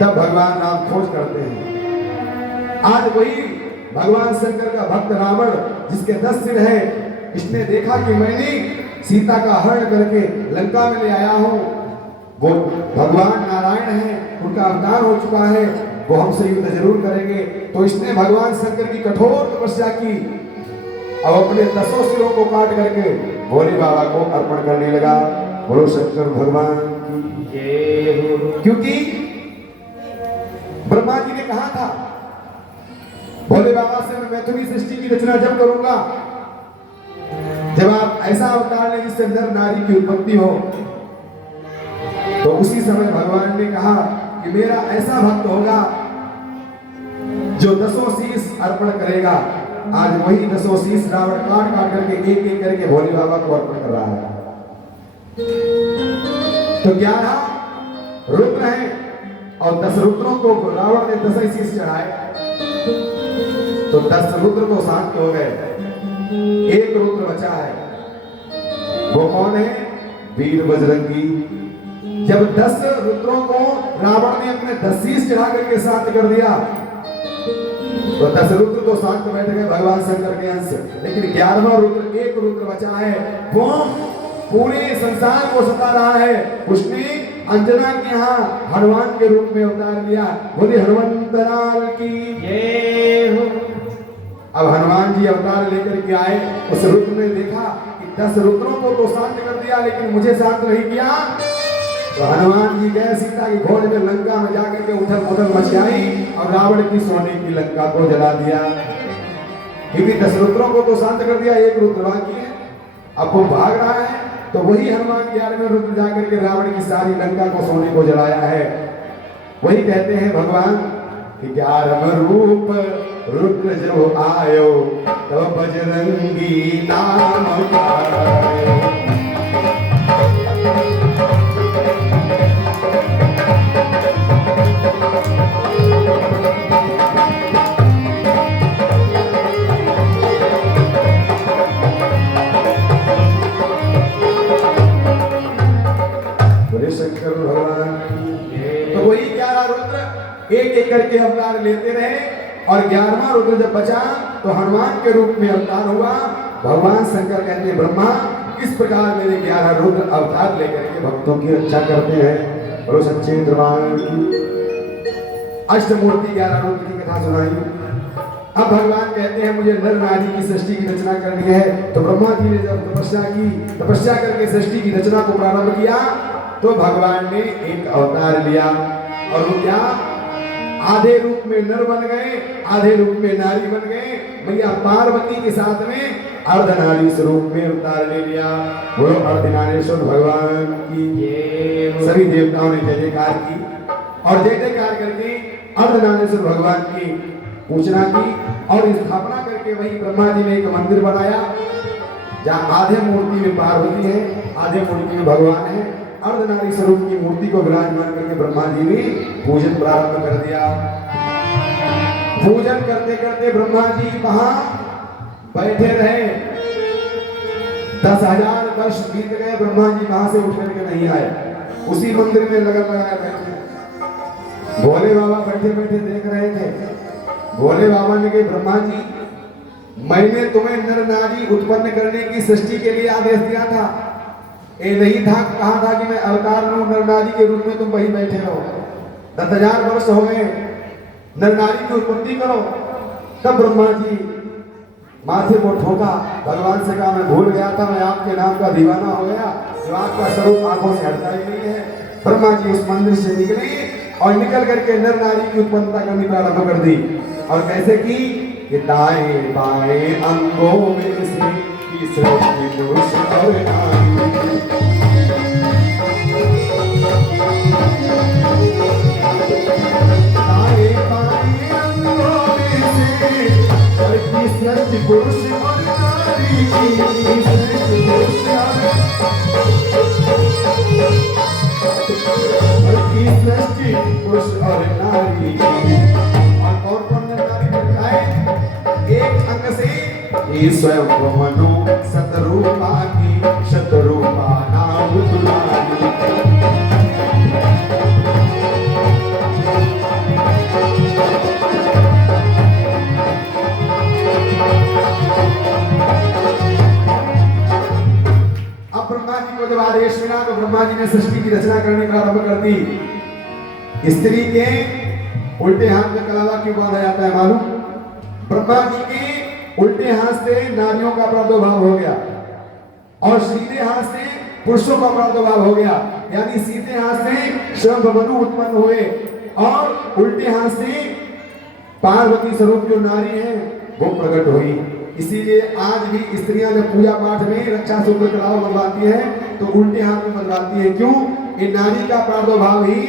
तब भगवान राम खोज करते हैं। आज वही भगवान शंकर का भक्त रावण, जिसके 10 सिर है, इसने देखा कि मैंने सीता का हरण करके लंका में ले आया हूं, वो भगवान नारायण हैं, उनका अवतार हो चुका है, वो हमसे युद्ध जरूर करेंगे। तो इसने भगवान शंकर की कठोर तपस्या की और अपने 10 सिरों को काट करके भोले बाबा को अर्पण करने लगा। बोलो शंकर भगवान की। क्योंकि ब्रह्मा जी ने कहा था भोले बाबा से, मैं मैथिली सृष्टि की रचना जब करूंगा, जब आप ऐसा अवतार लें जिससे नर नारी की उत्पत्ति हो, तो उसी समय भगवान ने कहा कि मेरा ऐसा भक्त होगा जो 10 शीश अर्पण करेगा। आज वही 10 शीश रावण काट काट करके एक एक करके भोले बाबा को अर्पण कर रहा है। तो 11 रुद्र हैं और 10 रुद्रों को रावण ने 10 शीश चढ़ाए, तो 10 रुद्र तो शांत हो गए, एक रुद्र बचा है। वो कौन है? वीर बजरंगी। जब 10 रुद्रों को रावण ने अपने 10 शीश चढ़ा करके शांत कर दिया, तो 10 रुद्र तो शांत बैठ गए भगवान शंकर के अंश, लेकिन 11वां रुद्र, एक रुद्र बचा है, वो पूरे संसार को सता रहा है। उसने अंजना के यहाँ हनुमान के रूप में अवतार लिया। बोले हनुमंत लाल की जय हो। अब हनुमान जी अवतार लेकर के आए। उस रुद्र ने देखा कि 10 रुद्रों को तो शांत कर दिया, लेकिन मुझे शांत नहीं किया। तो हनुमान जी गए सीता की खोज में, लंका में जाकर के उथल पुथल मचाई और रावण की सोने की लंका को जला दिया। क्योंकि 10 रुद्रों को तो शांत कर दिया, एक रुद्र बाकी है, अब वो भाग रहा है। तो वही हनुमान 11वें रुद्र जाकर के रावण की सारी लंका को सोने को जलाया है। वही कहते हैं भगवान कि 11वां रूप रुद्र जब आयो, तब बजरंगी नाम आयो। शंकर भगवान। तो वही 11 रुद्र एक एक करके अवतार लेते रहे, और 11वां रुद्र जब बचा तो हनुमान के रूप में अवतार हुआ। भगवान शंकर कहते हैं ब्रह्मा इस प्रकार मेरे 11 रुद्र अवतार लेकर के भक्तों की रक्षा करते हैं। बोलो सच्चे दरबार की। अष्टमूर्ति 11 रुद्र की कथा सुनाई। अब भगवान कहते हैं मुझे नर नारी की सृष्टि की रचना करनी है। तो ब्रह्मा जी ने जब तपस्या करके सृष्टि की रचना को प्रारंभ किया तो भगवान ने एक अवतार लिया और वो क्या, आधे रूप में नर बन गए, आधे रूप में नारी बन गए। मैया पार्वती के साथ में अर्धनारी स्वरूप में अवतार ले लिया। बोलो अर्धनारीश्वर भगवान की। सभी देवताओं ने जय जयकार की और जय जयकार करके अर्धनारीश्वर भगवान की पूजना की और स्थापना करके वही ब्रह्मा जी ने एक मंदिर बनाया जहाँ आधे मूर्ति में पार्वती है, आधे मूर्ति में भगवान है। अर्धनारी स्वरूप की मूर्ति को विराजमान करके ब्रह्मा जी ने पूजन प्रारंभ कर दिया। पूजन करते करते ब्रह्मा जी वहां बैठे रहे। 10,000 वर्ष बीत गए, ब्रह्मा जी वहां से उठ करके नहीं आए, उसी मंदिर में लगन लगाए बैठे। भोले बाबा बैठे बैठे देख रहे थे। भोले बाबा ने कहा ब्रह्मा जी, मैंने तुम्हें नर नारी उत्पन्न करने की सृष्टि के लिए आदेश दिया था। ये नहीं था, कहा था कि मैं अवतार लूं नर नारी के रूप में, तुम वहीं बैठे रहो। 10,000 वर्ष हो गए, नर नारी की उत्पत्ति करो। तब ब्रह्मा जी माथे को ठोका, भगवान से कहा मैं भूल गया था, मैं आपके नाम का दीवाना हो गया, जो आपका स्वरूप आंखों से हटता ही नहीं है। ब्रह्मा जी उस मंदिर से निकले और निकल करके नर नारी की उत्पन्नता करनी प्रारंभ कर दी। और कैसे की, कि दाएं बाएं अंगों में से सृष्टि पुरुष और नारी। दाएं बाएं अंगों में से सृष्टि पुरुष और नारी। सृष्टि पुरुष और नारी। और कौन नर नारी बताए? एक अंग से स्वयं मनु सतरूपा की शतरूपा नाम दुलारी। अब ब्रह्मा जी को जब आदेश मिला तो ब्रह्मा जी ने सृष्टि की रचना करने का आरंभ कर दी। स्त्री के उल्टे हाथ में कलावा क्यों बांधा जाता है मालूम? ब्रह्मा जी के उल्टे हाथ से नारियों का प्रादुर्भाव हो गया और सीधे हाथ से पुरुषों का प्रादुर्भाव हो गया। यानी सीधे हाथ से स्वयं मनु उत्पन्न हुए और उल्टे हाथ से पार्वती स्वरूप जो नारी है वो प्रकट हुई। इसीलिए आज भी स्त्रियां जब पूजा पाठ में रक्षा सूत्र कलावा बनवाती है तो उल्टे हाथ में बनवाती है। क्यों? ये नारी का प्रादुर्भाव ही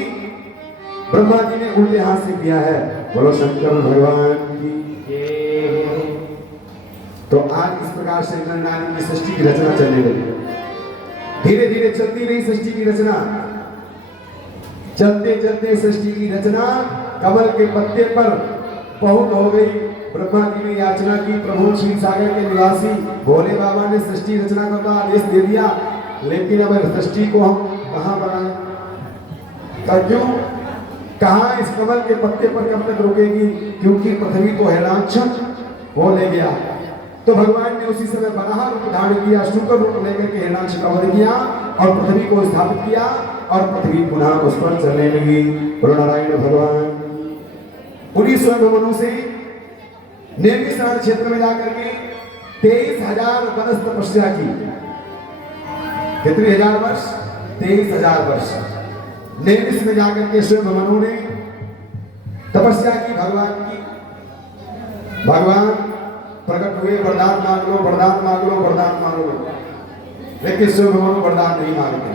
ब्रह्मा जी ने उल्टे हाथ से किया है। बोलो शंकर भगवान की। तो आज इस प्रकार से नर नारी की सृष्टि की रचना चलने लगी। धीरे धीरे चलती रही सृष्टि की रचना। चलते चलते सृष्टि की रचना कमल के पत्ते पर पहुंच हो गई। ब्रह्मा जी ने याचना की, प्रभु क्षीर सागर के निवासी भोले बाबा ने सृष्टि रचना का आदेश दे दिया, लेकिन अब सृष्टि को हम कहाँ बनाएं? क्यों? कहाँ इस कमल के पत्ते पर कब तक रुकेगी? क्योंकि पृथ्वी तो हैलांछन वो ले गया। तो भगवान ने उसी समय बराह रूप धारण किया, शुक्र रूप लेकर के हिरणाक्ष का वध किया और पृथ्वी को स्थापित किया और पृथ्वी पुनः उस पर चलने लगी। नारायण भगवान पुरी स्वयं मनु से नेमिषारण क्षेत्र में जाकर के 23,000 वर्ष तपस्या की। कितने हजार वर्ष? 23,000 वर्ष नेमिष में जाकर के स्वयं मनु ने तपस्या की भगवान की। भगवान प्रकट हुए, वरदान मांग लो, वरदान मांग लो, वरदान मांग लो, लेकिन स्वयं मनु वरदान नहीं मांगते।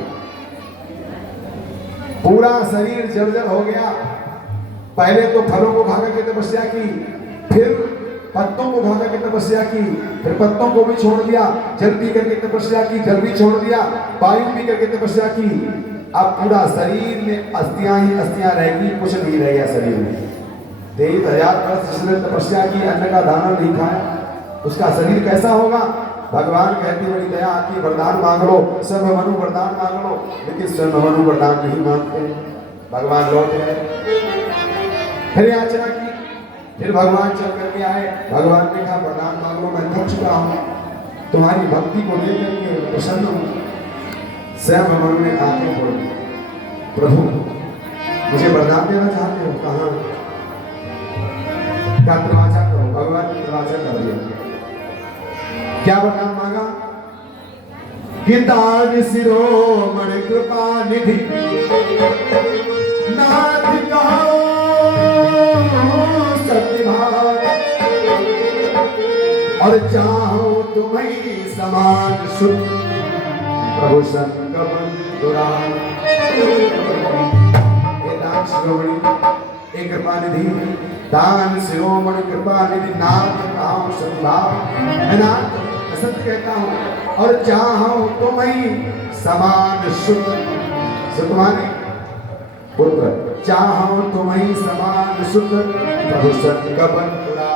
पूरा शरीर जर्जर हो गया। पहले तो फलों को खा करके तपस्या की, फिर पत्तों को खा करके तपस्या की, फिर पत्तों को भी छोड़ दिया, जल पी करके तपस्या की, जल भी छोड़ दिया, वायु पी करके तपस्या की। अब पूरा शरीर में अस्थियां ही अस्थियां रहेगी, कुछ नहीं रह गया शरीर में। 23,000 वर्ष जिसने तपस्या की, अन्न का दाना नहीं खाया, उसका शरीर कैसा होगा? भगवान कहते बड़ी दया आती, वरदान मांग लो, स्वयं मनु वरदान मांग लो, लेकिन स्वयं मनु वरदान नहीं मांगते। भगवान लौट गए, फिर याचना की, फिर भगवान चल करके आए। भगवान ने कहा वरदान मांग लो, मैं थक चुका हूँ, तुम्हारी भक्ति को लेकर के प्रसन्न हूँ। स्वयं मनु ने आंखें खोली, प्रभु मुझे वरदान देना चाहते हो? कहाँ का दरवाजा करो। भगवान क्या वरदान मांगा कि दान शिरोमणि कृपा निधि नाथ कहो सत्यभान और चाहो तुम्हें समान सुख प्रभु संग बंधुरान। दान शिरोमणि एक कृपा निधि, दान शिरोमणि कृपा निधि नाथ कहो सत्यभान। मैं नाथ सत्य कहता हूँ और चाहो तुम्हें समान सुख, सुतमाने पुत्र चाहो तुम्हें समान सुख प्रभु संग बंधुरा।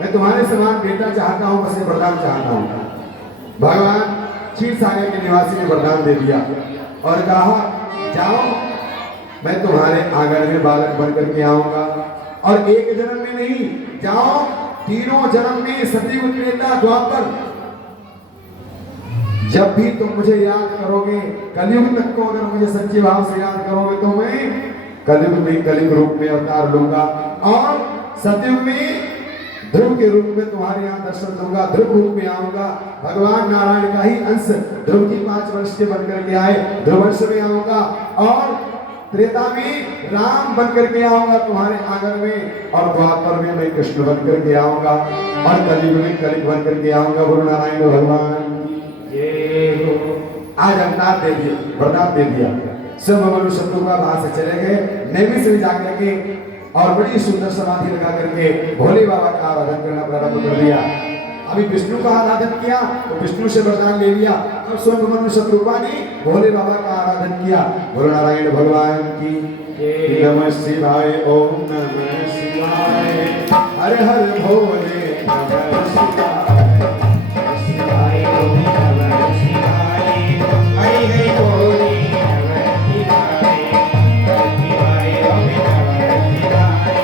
मैं तुम्हारे समान बेटा चाहता हूं, बस ये वरदान चाहता हूं। भगवान क्षीर सागर के निवासी ने वरदान दे दिया और कहा जाओ मैं तुम्हारे आंगन में बालक बनकर के आऊंगा और एक जन्म में नहीं, जाओ तीनों जन्म में सतयुग त्रेता द्वापर जब भी तुम मुझे याद करोगे, कलयुग तक को अगर मुझे सच्चे भाव से याद करोगे तो मैं कलयुग में कलियुग रूप में अवतार लूंगा और सतयुग में ध्रुव के रूप में तुम्हारे यहाँ दर्शन दूंगा, ध्रुव रूप में आऊंगा। भगवान नारायण का ही अंश ध्रुव की 5 वर्ष के बनकर के आए, ध्रुवंश में आऊंगा और त्रेता में राम बनकर के आऊंगा तुम्हारे आंगन में और द्वापर में मैं कृष्ण बनकर के आऊंगा और कलयुग में कलियुग बनकर के आऊंगा। गुरु नारायण भगवान आज अवतार दे दिया, वरदान दे दिया। सब मनु शत्रु का वहां से चले गए, नैमिष में जाकर के और बड़ी सुंदर समाधि लगा करके भोले बाबा का आराधन करना प्रारंभ कर दिया। अभी विष्णु का आराधन किया तो विष्णु से वरदान ले लिया और स्वयं मनु शत्रुपा ने भोले बाबा का आराधन किया। गुरु नारायण भगवान की नमः शिवाय, ओम नमः शिवाय, हर हर भोले नमः शिवाय, शिवाय ओम नमः शिवाय, हरि हरि भोले नमः शिवाय, शिवाय ओम नमः शिवाय,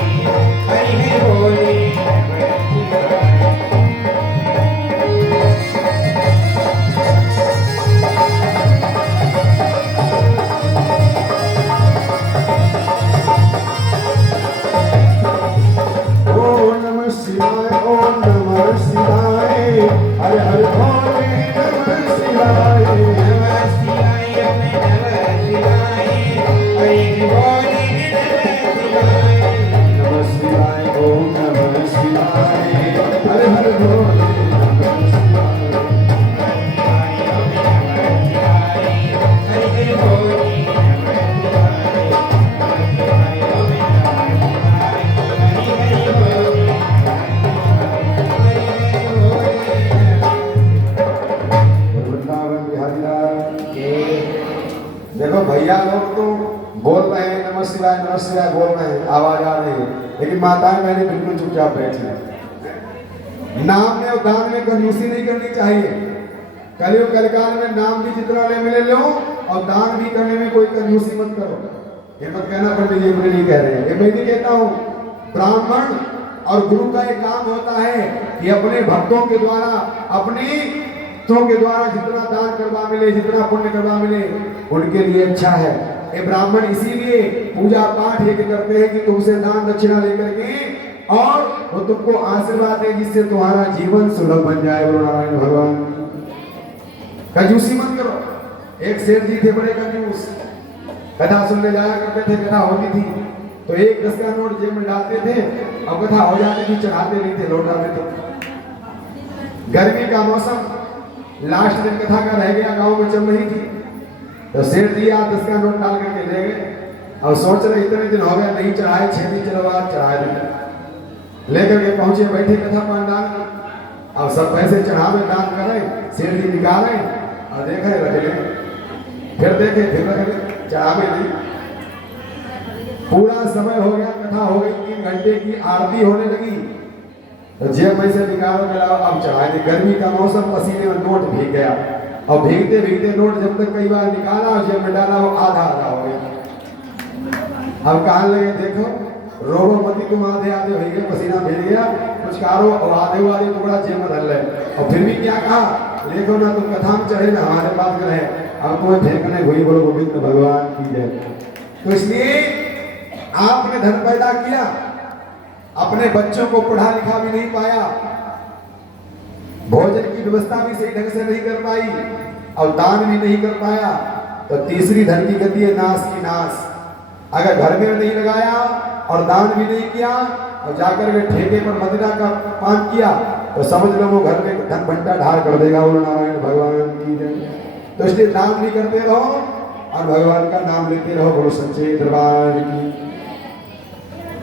हरि हरि भोले नमः शिवाय। ओम नमः शिवाय, हर हर भोले नमः शिवाय, नमः शिवाय नमः शिवाय, हरि भोले नमः शिवाय, ओम नमः शिवाय, हर हर भोले नमः शिवाय, हरि भोले भैया लोग तो बोल रहे हैं नमः शिवाय बोल रहे हैं, आवाज आ रही है, लेकिन माताएं मैंने बिल्कुल चुपचाप बैठी है। नाम में और दान में कंजूसी नहीं करनी चाहिए। कलयुग कलिकाल में नाम भी जितना ले मिले लो और दान भी करने में कोई कंजूसी मत करो। ये मत कहना पंडित जी मुझे नहीं कह रहे हैं, ये मैं नहीं कहता हूँ। ब्राह्मण और गुरु का एक काम होता है कि अपने भक्तों के द्वारा अपनी के द्वारा जितना दान करवा मिले, जितना पुण्य करवा मिले उनके लिए अच्छा है। ये ब्राह्मण इसीलिए पूजा पाठ ये करते हैं कि तुमसे दान दक्षिणा लेकर के और वो तुमको आशीर्वाद दे जिससे तुम्हारा जीवन सुलभ बन जाए। गुरु नारायण भगवान कंजूसी मत करो। एक सेठ जी थे बड़े कंजूस, कथा सुनने जाया करते थे, कथा होती थी तो 1 10 का नोट जेब में डालते थे और कथा हो जाती थी, चढ़ाते नहीं थे, लौट आते थे। गर्मी का मौसम, लास्ट दिन कथा का रह गया, गांव में चल रही थी तो सेठ जी 10 का नोट डाल करके ले गए और सोच रहे इतने दिन हो गए नहीं चढ़ाए, 6 दिन चलो बाद चढ़ाए देंगे। लेकर के पहुंचे, बैठे कथा पंडाल में और सब पैसे चढ़ावे दान करे। सेठ जी निकाले और देखे रख ले, फिर देखे फिर रख ले, चढ़ावे नहीं। पूरा समय हो गया, कथा हो गई, 3 घंटे की आरती होने लगी तो जेब में से निकालो मिलाओ अब चढ़ाए दे। गर्मी का मौसम, पसीने में नोट भीग गया और भीगते भीगते नोट जब तक कई बार निकाला और जेब में डाला वो आधा हो गया। अब कहने लगे देखो रोबो मती तुम आधे हो गए, पसीना भीग गया, कुछ कारो और आधे टुकड़ा जेब में धर ले और फिर भी क्या कहा, देखो ना तुम कथा में चढ़े ना हमारे पास रहे, अब तुम्हें फेंकने हुई, बोलो गोविंद भगवान की जय। तो इसलिए आपने धन पैदा किया, अपने बच्चों को पढ़ा लिखा भी नहीं पाया, भोजन की व्यवस्था भी सही ढंग से नहीं कर पाई और दान भी नहीं कर पाया, तो तीसरी धन की गति है नाश की नाश। अगर घर में नहीं लगाया और दान भी नहीं किया और जाकर के ठेके पर मदिरा का पान किया, तो समझ लो वो घर में धन भंडा ढार कर देगा। बोलो नारायण भगवान की जय। तो इसलिए दान भी करते रहो और भगवान का नाम लेते रहो। बोलो सच्चे दरबार की।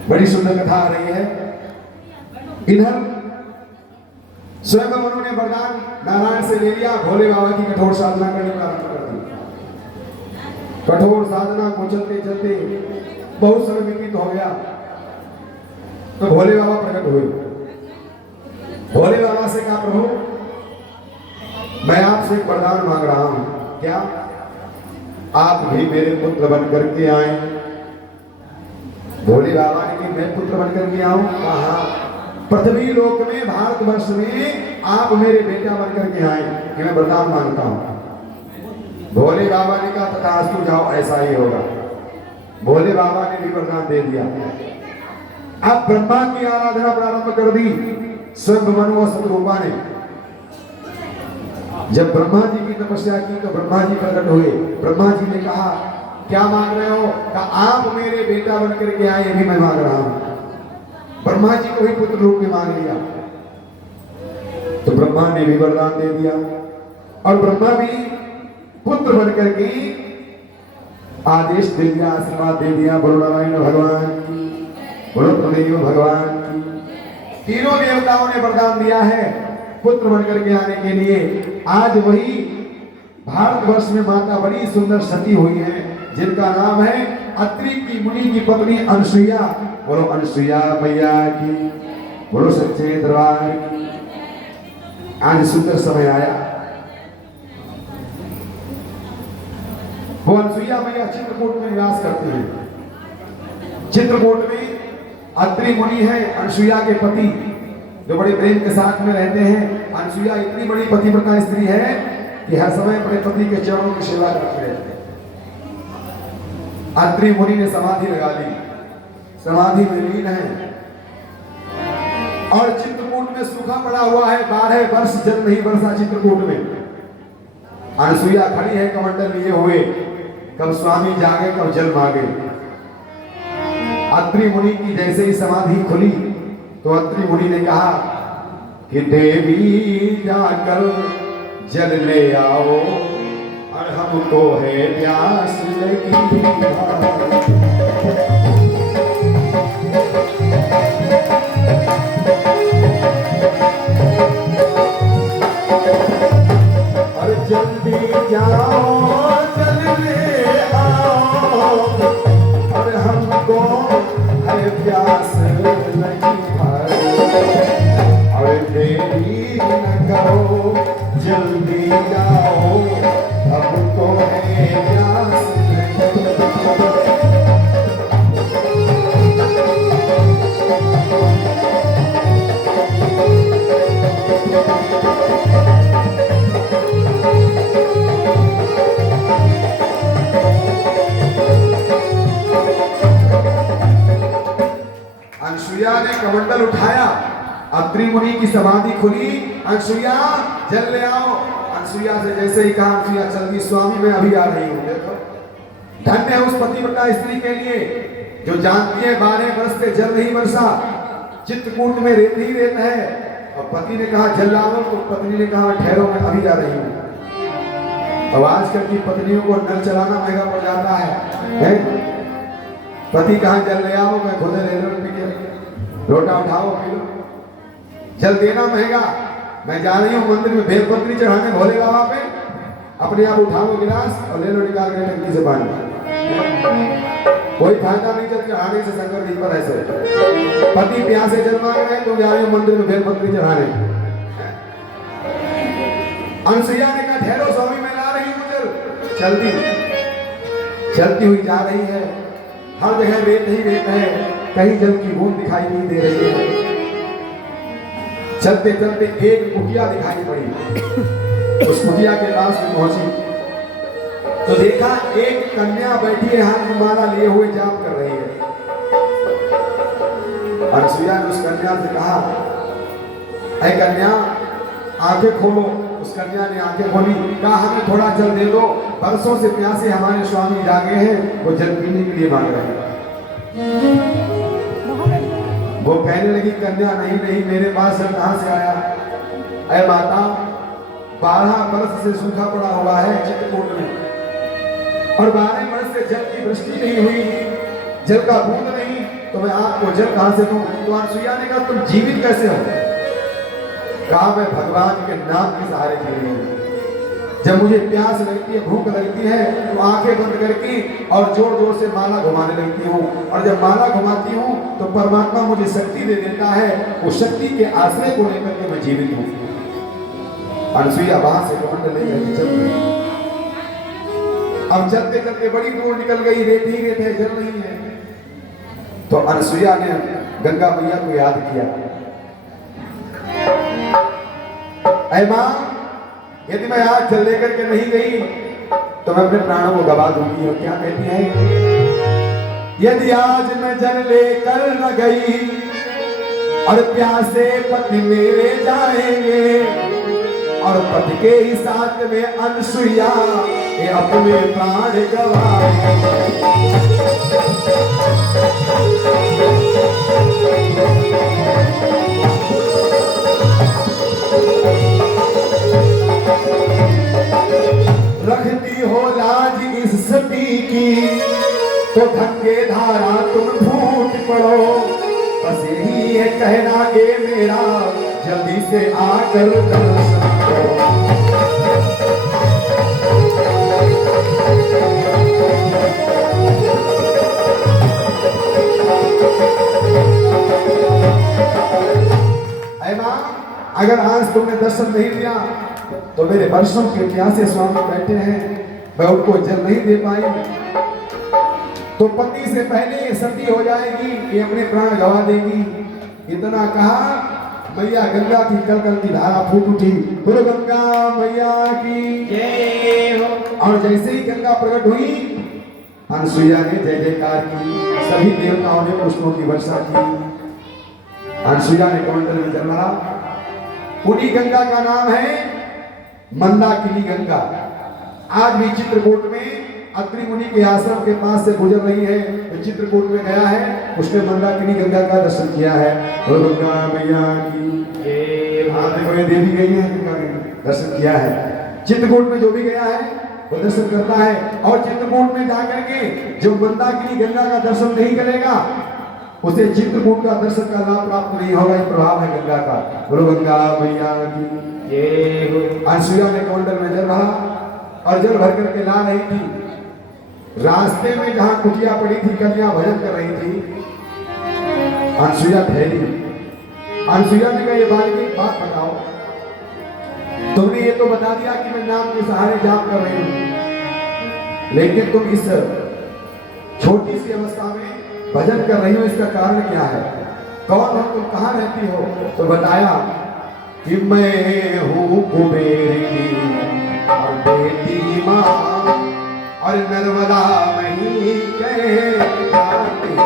बड़ी सुंदर कथा आ रही है। इधर स्वयं उन्होंने वरदान नारायण से ले लिया, भोले बाबा की कठोर साधना करनी प्रारंभ कर दी। कठोर साधना को चलते चलते बहुत समय व्यतीत हो गया, तो भोले बाबा प्रकट हुए। भोले बाबा से कहा, प्रभु मैं आपसे एक वरदान मांग रहा हूं, क्या आप भी मेरे पुत्र बन करके आए? भोले बाबा ने कि मैं पुत्र बन करके आऊं? कहा पृथ्वी लोक में भारतवर्ष में आप मेरे बेटा बन करके आए कि मैं वरदान मांगता हूं। भोले बाबा ने कहा तथास्तु, जाओ ऐसा ही होगा। भोले बाबा ने भी वरदान दे दिया। अब ब्रह्मा की आराधना प्रारंभ कर दी स्वयं मनु और सतरूपा ने। जब ब्रह्मा जी की तपस्या की तो ब्रह्मा जी प्रकट हुए। ब्रह्मा जी ने कहा क्या मांग रहे हो? कहा आप मेरे बेटा बन करके आए, ये भी मैं मांग रहा हूं। ब्रह्मा जी को ही पुत्र रूप में मांग लिया, तो ब्रह्मा ने भी वरदान दे दिया और ब्रह्मा भी पुत्र बन करके आदेश दे दिया, आशीर्वाद दे दिया। बोलो नारायण भगवान की, बोलो प्रदेव भगवान की। तीनों देवताओं ने वरदान दिया है पुत्र बन करके आने के लिए। आज वही भारतवर्ष में माता बड़ी सुंदर सती हुई है, जिनका नाम है अत्रि की मुनि की पत्नी अनसुईया। बोलो अनसुईया मैया की, बोलो सच्चे दरबार की। आज सुंदर समय आया। वो अनसुईया मैया चित्रकूट में निवास करती है। चित्रकूट में अत्रि मुनि है अनसुईया के पति, जो बड़े प्रेम के साथ में रहते हैं। अनसुईया इतनी बड़ी पतिव्रता स्त्री है कि हर समय अपने पति के चरणों की सेवा करते रहते हैं। अत्रि मुनि ने समाधि लगा ली, समाधि में लीन है और चित्रकूट में सूखा पड़ा हुआ है। 12 वर्ष जल नहीं बरसा चित्रकूट में। अनसुईया खड़ी है कमंडल लिए हुए, कब स्वामी जागे कब जल मांगे। अत्रि मुनि की जैसे ही समाधि खुली तो अत्रि मुनि ने कहा कि देवी जाकर जल ले आओ और हमको है प्यास लगी। और जल्दी जाओ जल ले आओ और हमको है प्यास लगी। और देरी न करो जल्दी जाओ हमको है प्यास लगी। अनसुईया ने कमंडल उठाया, अत्रि मुनि की समाधि खुली। अनसुईया जल ले आओ। अनसुईया से जैसे ही कहा, अनसुईया चलती, स्वामी मैं अभी आ रही हूँ। देखो धन्य है उस पतिव्रता स्त्री के लिए जो जानती है 12 वर्ष से जल नहीं बरसा, चित्रकूट में रेत ही रेत है। और पति ने कहा जल लाओ, तो पत्नी ने कहा ठहरो मैं अभी जा रही हूँ। अब आजकल की पत्नियों को नल चलाना महंगा पड़ जाता है? पति कहा जल ले आओ, मैं खुद ले लो, लोटा उठाओ पी लो। जल देना महंगा। मैं जा रही हूँ मंदिर में बेलपत्री चढ़ाने भोले बाबा पे, अपने आप उठाओ गिलास और ले लो निकाल के टंकी से पानी। कोई फायदा नहीं जल चढ़ाने से, शंकर जी पर ऐसे। पति प्यासे जल मांग रहे हैं, तो जा रही हूँ मंदिर में बेलपत्री चढ़ाने। अनसुईया ने कहा ठहरो स्वामी मैं ला रही हूँ जल। चलती हुई जा रही है, हर जगह रेत ही रेत है, कहीं जल की बूंद दिखाई नहीं दे रही है। चलते चलते एक कुटिया दिखाई पड़ी। उस कुटिया के पास में पहुंची तो देखा एक कन्या बैठी है, हाथ में माला लिए हुए जाप कर रही है। अनसुईया ने उस कन्या से कहा, ऐ कन्या आंखें खोलो। उस कन्या ने आंखें खोली, कहा हमें थोड़ा जल दे दो, बरसों से प्यासे हमारे स्वामी जागे हैं, वो जल पीने के लिए मांग रहे हैं। वो कहने लगी कन्या नहीं नहीं, मेरे पास जल कहां से आया? अरे माता, 12 वर्ष से सूखा पड़ा हुआ है चित्रकूट में, और 12 वर्ष से जल की वृष्टि नहीं हुई, जल का बूंद नहीं, तो मैं आपको जल कहां से दूं? तो अनसुईया ने कहा तुम जीवित कैसे हो? कहा मैं भगवान के नाम के सहारे जी रही हूं। जब मुझे प्यास लगती है, भूख लगती है, तो आंखें बंद करके और जोर जोर से माला घुमाने लगती हूँ, और जब माला घुमाती हूँ तो परमात्मा मुझे शक्ति दे देता है, वो शक्ति के आश्रय को लेकर के मैं जीवित हूँ। अनसुईया वहां से कमंडल लेकर चल गई। अब चलते चलते बड़ी दूर निकल गई, रेत ही रेत है, जल नहीं है। तो अनसुईया ने गंगा मैया को याद किया, ऐ मां, यदि मैं आज जल लेकर के नहीं गई तो मैं अपने प्राणों को गवा दूंगी। और क्या कहती है? यदि आज मैं जल लेकर न गई और प्यासे पति मेरे जाएंगे, और पति के ही साथ में अनसुईया ये अपने प्राण गवाएंगे। रखती हो लाज इस सती की, तो गंगे धारा तुम फूट पड़ो, बस यही है कहना ये मेरा, जल्दी से आकर दर्शन करो। ऐ मां, अगर आज तुमने दर्शन नहीं दिया तो मेरे वर्षों के प्यासे स्वामी बैठे हैं, मैं उनको जल नहीं दे पाई तो पति से पहले ये सती हो जाएगी, ये अपने प्राण गवा देगी। इतना कहा, मैया गंगा की कलकल की धारा फूट उठी, बोलो गंगा मैया की जय हो। और जैसे ही गंगा प्रकट हुई, अनसुईया ने जय जयकार की, सभी देवताओं ने पुष्पों की वर्षा की। अनसुईया ने कमंडल में जल भरा। उन्हीं गंगा का नाम है मंदाकिनी गंगा। आज भी चित्रकूट में अत्रि मुनि के आश्रम के पास से गुजर रही है, तो चित्रकूट में गया है, उसने मंदाकिनी गंगा का दर्शन किया है। गंगा मैया की देवी गई है, गंगा का दर्शन किया है। चित्रकूट में जो भी गया है वो दर्शन करता है, और चित्रकूट में जाकर के जो मंदाकिनी गंगा का दर्शन नहीं करेगा उसे चित्रकूट का दर्शन का लाभ प्राप्त नहीं होगा। ये प्रभाव है गंगा का। बोलो गंगा मैया की जय हो। अनसुईया ने कमंडल में जल रहा और जल भर करके ला रही थी। रास्ते में जहां कुटिया पड़ी थी, कन्या भजन कर रही थी, अनसुईया ठहरी। अनसुईया ने कहा, ये बात बताओ, तुमने ये तो बता दिया कि मैं नाम के सहारे जाप कर रही हूं, लेकिन तुम इस छोटी सी अवस्था में भजन कर रही हो, इसका कारण क्या है? कौन हो तुम, कहाँ रहती हो? तो बताया कि मैं हूँ कुबेर की और बेटी माँ, और नर्मदा मही कहलाती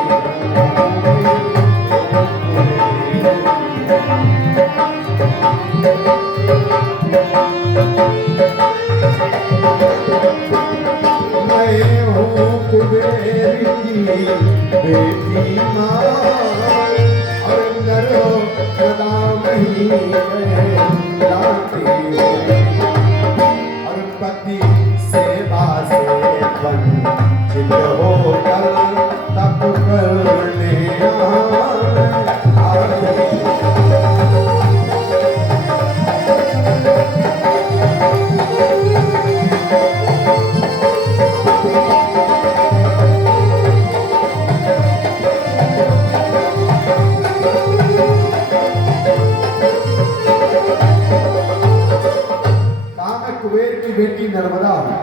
मैं हूँ कुबेर की बेटी माँ, और नर्मदा मही कहलाती और पति सेवा से वंचित होकर तप करने बेटी नर्मदा हूं,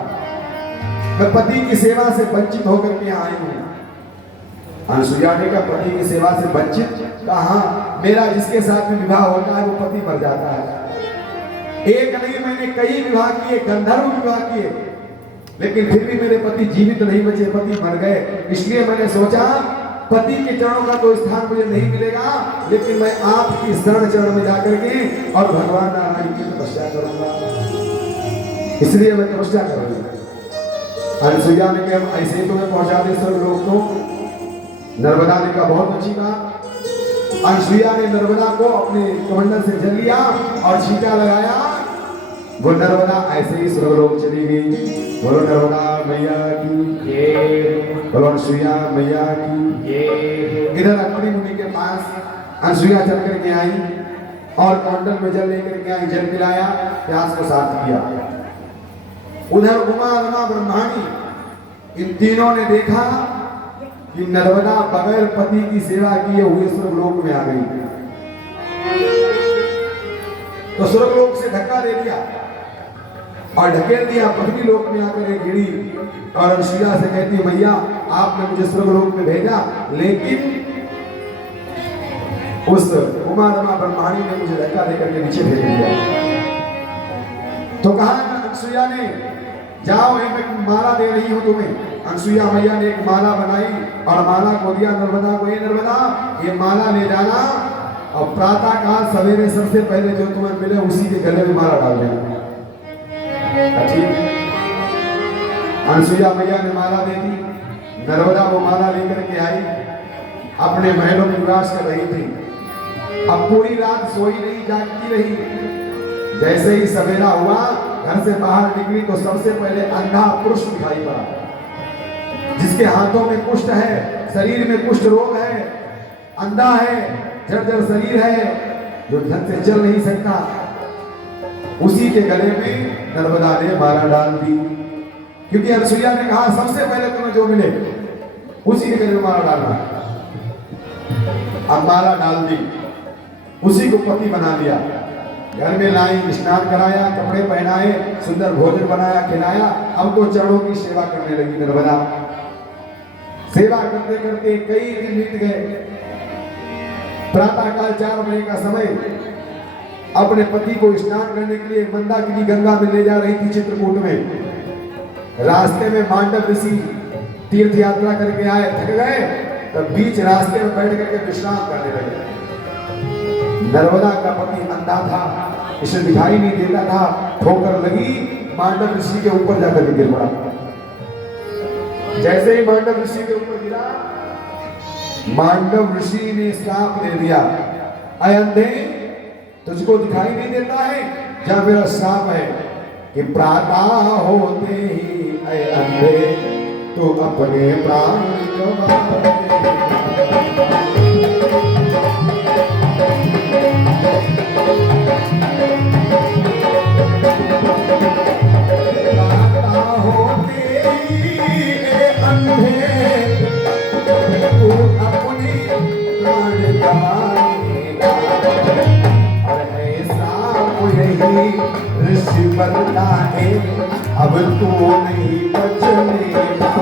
मैं पति की सेवा से वंचित होकर के आई हूं। अनसुईया ने कहा, पति की सेवा से वंचित? कहा, मेरा जिसके साथ में विवाह होता है वो पति मर जाता है। एक नहीं, मैंने कई विवाह किए, गंधर्व विवाह किए, लेकिन फिर भी मेरे पति जीवित नहीं बचे, पति मर गए। इसलिए मैंने सोचा पति के चरणों का तो स्थान मुझे नहीं मिलेगा, लेकिन मैं आपकी शरण चरण में जाकर के और भगवान नारायण की तपस्या करूंगा, इसलिए मैं तपस्या करूंगा। अनसुईया ने कहा हम ऐसे ही तुम्हें पहुंचा दे सब लोग को। नर्मदा ने कहा बहुत अच्छी बात। अनसुईया ने नर्मदा को अपने कमंडल से जल लिया और छींटा लगाया, वो नर्मदा ऐसे ही स्वर्गलोक चली गई। बोलो नर्मदा मैया की जय, बोलो अनसुईया मैया की जय। इधर अत्रि मुनि के पास अनसुईया चल करके आई और कमंडल में जल लेकर के आई, जल पिलाया, प्यास को शांत किया। उधर उमा रमा ब्रह्माणी इन तीनों ने देखा कि नर्मदा बगैर पति की सेवा किए हुए स्वर्गलोक में आ गई, तो स्वर्गलोक से धक्का दे दिया और ढकेल दिया पृथ्वी लोक में आकर एक गिरी। और अनसुईया से कहती मैया आपने मुझे स्वर्गलोक में भेजा, लेकिन उस उमा रमा ब्रह्माणी ने मुझे धक्का देकर के नीचे भेज दिया। तो कहा अनसुईया ने जाओ एक माला दे रही हूं तुम्हें। अनसुईया मैया ने एक माला बनाई और माला को दिया नर्मदा को, ये नर्मदा ये माला ले जाना और प्रातः काल सवेरे सबसे पहले जो तुम्हें मिले उसी के गले में माला डाल देना। ठीक, अनसुईया मैया ने माला दे दी। नर्मदा वो माला लेकर के आई, अपने महलों में निवास कर रही थी। अब पूरी रात सोई नहीं, जागती रही। जैसे ही सवेरा हुआ घर से बाहर निकली तो सबसे पहले अंधा पुरुष दिखाई पड़ा, जिसके हाथों में कुष्ठ है, शरीर में कुष्ठ रोग है, अंधा है, जर्जर शरीर है, जो ढंग से चल नहीं सकता। उसी के गले में नर्मदा ने माला डाल दी, क्योंकि अनसुईया ने कहा सबसे पहले तुम्हें जो मिले उसी के गले में माला डालना। अब माला डाल दी, उसी को पति बना लिया। घर में लाई, स्नान कराया, कपड़े पहनाए, सुंदर भोजन बनाया, खिलाया। अब तो चरणों की सेवा करने लगी नर्मदा। सेवा करते करते कई दिन बीत गए। प्रातः काल 4 बजे का समय, अपने पति को स्नान करने के लिए मंदाकिनी गंगा में ले जा रही थी चित्रकूट में। रास्ते में मांडव ऋषि तीर्थ यात्रा करके आए, थक गए, तब बीच रास्ते में बैठ करके विश्राम करने लगे। नर्मदा का पति अंधा था, इसे दिखाई नहीं देता था, ठोकर लगी, मांडव ऋषि के ऊपर जाकर गिर पड़ा। जैसे ही मांडव ऋषि के ऊपर गिरा, मांडव ऋषि ने श्राप दे दिया, अय अंधे तुझको दिखाई नहीं देता है, जब मेरा श्राप है कि प्रातः होते ही अय अंधे तो अपने प्राण गवा। ऋषि बनना है, अब तू नहीं बचनेगा।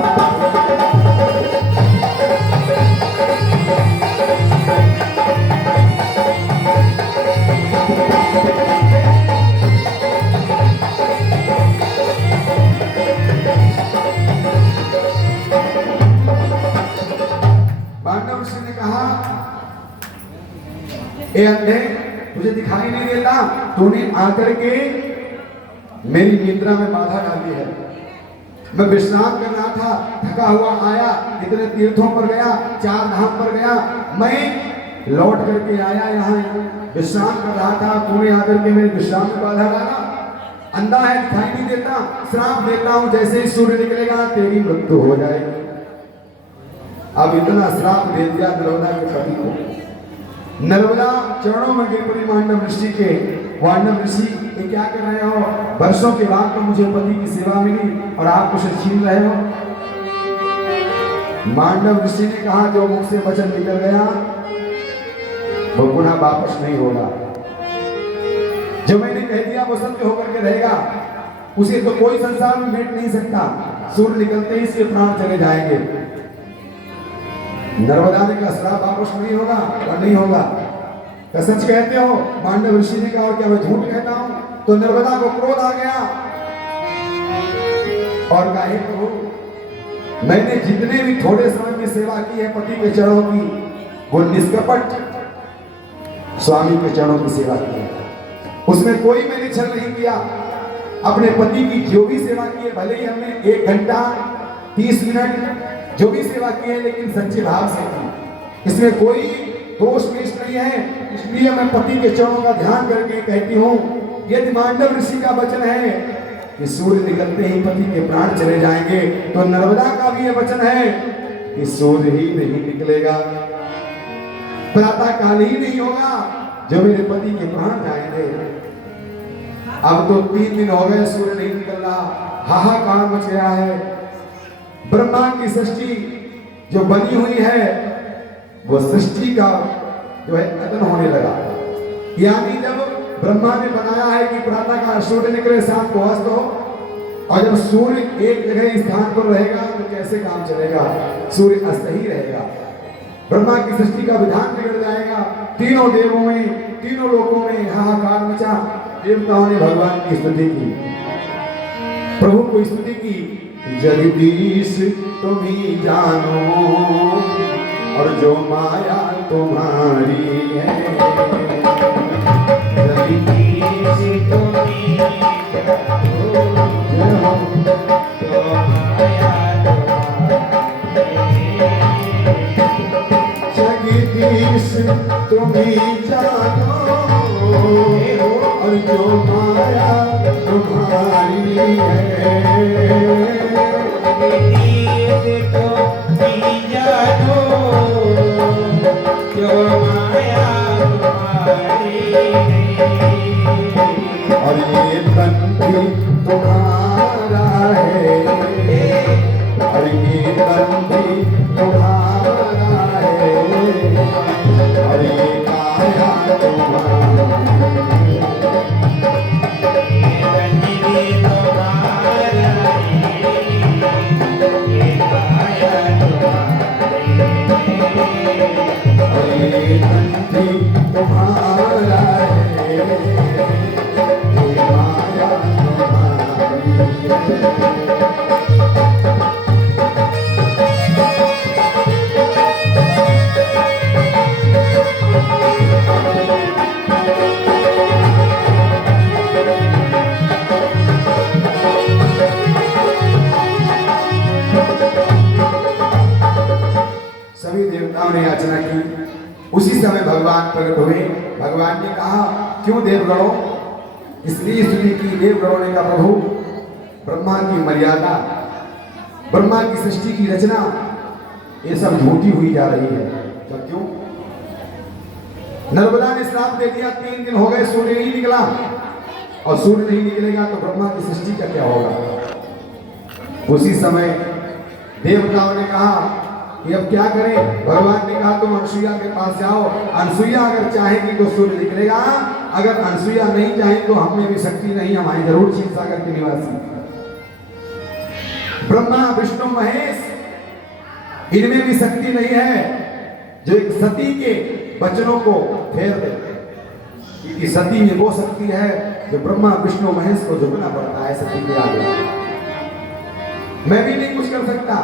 मांडव ऋषि ने कहा ए अंधे तुझे दिखाई नहीं देता, तूने आकर के मेरी निद्रा में बाधा डाली है। मैं विश्राम कर रहा था, थका हुआ आया, इतने तीर्थों पर गया, 4 धाम पर गया, मैं लौट करके आया, यहाँ विश्राम कर रहा था, तूने आकर के मेरे विश्राम में बाधा डाला। अंधा है, दिखाई नहीं देता, श्राप देता हूं, जैसे ही सूर्य निकलेगा तेरी मृत्यु हो जाएगी। अब इतना श्राप दे दिया नर्मदा के पति को। नर्मदा चरणों में गिर पड़ी मांडव ऋषि के। मांडव ऋषि ये क्या कर रहे हो? वर्षों के बाद तो मुझे पति की सेवा मिली और आप उसे छीन रहे हो। मांडव ऋषि ने कहा जो मुख से वचन निकल गया वो पुनः वापस नहीं होगा। जो मैंने कह दिया वो सत्य होकर के रहेगा, उसे तो कोई संसार में मिट नहीं सकता। सूर्य निकलते ही इसके प्राण चले जाएंगे। नर्मदा ने कहा श्राप वापस नहीं होगा और नहीं होगा। क्या सच कहते हो? मांडव ऋषि ने कहा और क्या मैं झूठ कहता हूं? तो नर्मदा को क्रोध आ गया और कहा हे प्रभु मैंने जितने भी थोड़े समय में सेवा की है पति के चरणों की, वो निष्कपट स्वामी के चरणों की सेवा की है। उसमें कोई मैंने छल नहीं किया। अपने पति की जो भी सेवा की है, भले ही हमने 1 घंटा 30 मिनट जो भी सेवा की है, लेकिन सच्चे भाव से की। इसमें कोई दोष पेश नहीं है। इसलिए मैं पति के चरणों का ध्यान करके कहती हूँ, यदि मांडव ऋषि का वचन है कि सूर्य निकलते ही पति के प्राण चले जाएंगे, तो नर्मदा का भी यह वचन है कि सूर्य ही नहीं निकलेगा, प्रातः काल ही नहीं होगा जो मेरे पति के प्राण जाएंगे। अब तो 3 दिन हो गए सूर्य नहीं निकल रहा, हाहाकार मच गया है। ब्रह्मांड की सृष्टि जो बनी हुई है, वो सृष्टि का जो है अदन होने लगा। यानी जब ब्रह्मा ने बनाया है कि प्रातः काल सूर्य निकले, शाम को अस्त हो, और जब सूर्य एक जगह स्थान पर रहेगा तो कैसे काम चलेगा? सूर्य अस्त ही रहेगा। ब्रह्मा की सृष्टि का विधान बिगड़ जाएगा। तीनों देवों में, तीनों लोकों में हाहाकार मचा। देवताओं ने भगवान की स्तुति की, प्रभु को स्तुति की। जगदीश तुम ही जानो और जो माया तुम्हारी है, जगदीश तुम ही जानो जो माया जगदीश तुम ही जानो और जो माया तुम्हारी है, जगदीश तुम ही जानो जो माया तुम्हारी है। और ये तन भी तुम्हारा है, और ये तन भी तुम्हारा है, और ये काया तुम्हारा है, ये तन भी तुम्हारा है, ये काया तुम्हारा है, और ये तन भी तुम्हारा है, ये माया तुम्हारी है। सभी देवताओं ने याचना की। उसी समय भगवान प्रकट हुए। भगवान ने कहा, क्यों देवगणों? इसलिए स्तुति की देवगणों ने कहा, प्रभु ब्रह्मा की मर्यादा, ब्रह्मा की सृष्टि की रचना, ये सब झूठी हुई जा रही है। तो क्यों? नर्मदा ने श्राप दे दिया, 3 दिन हो गए सूर्य नहीं निकला, और सूर्य नहीं निकलेगा तो ब्रह्मा की सृष्टि का क्या होगा? उसी समय देवताओं ने कहा कि अब क्या करें? भगवान ने कहा, तुम अनसुईया के पास जाओ। अनसुईया अगर चाहेगी तो सूर्य निकलेगा, अगर अनसुईया नहीं चाहे तो हम में भी शक्ति नहीं, हमारी जरूर क्षीर सागर के निवासी ब्रह्मा विष्णु महेश, इनमें भी शक्ति नहीं है जो एक सती के वचनों को फेर दे। क्योंकि सती में वो शक्ति है जो ब्रह्मा विष्णु महेश को झुकना पड़ता है सती के आगे। मैं भी नहीं कुछ कर सकता।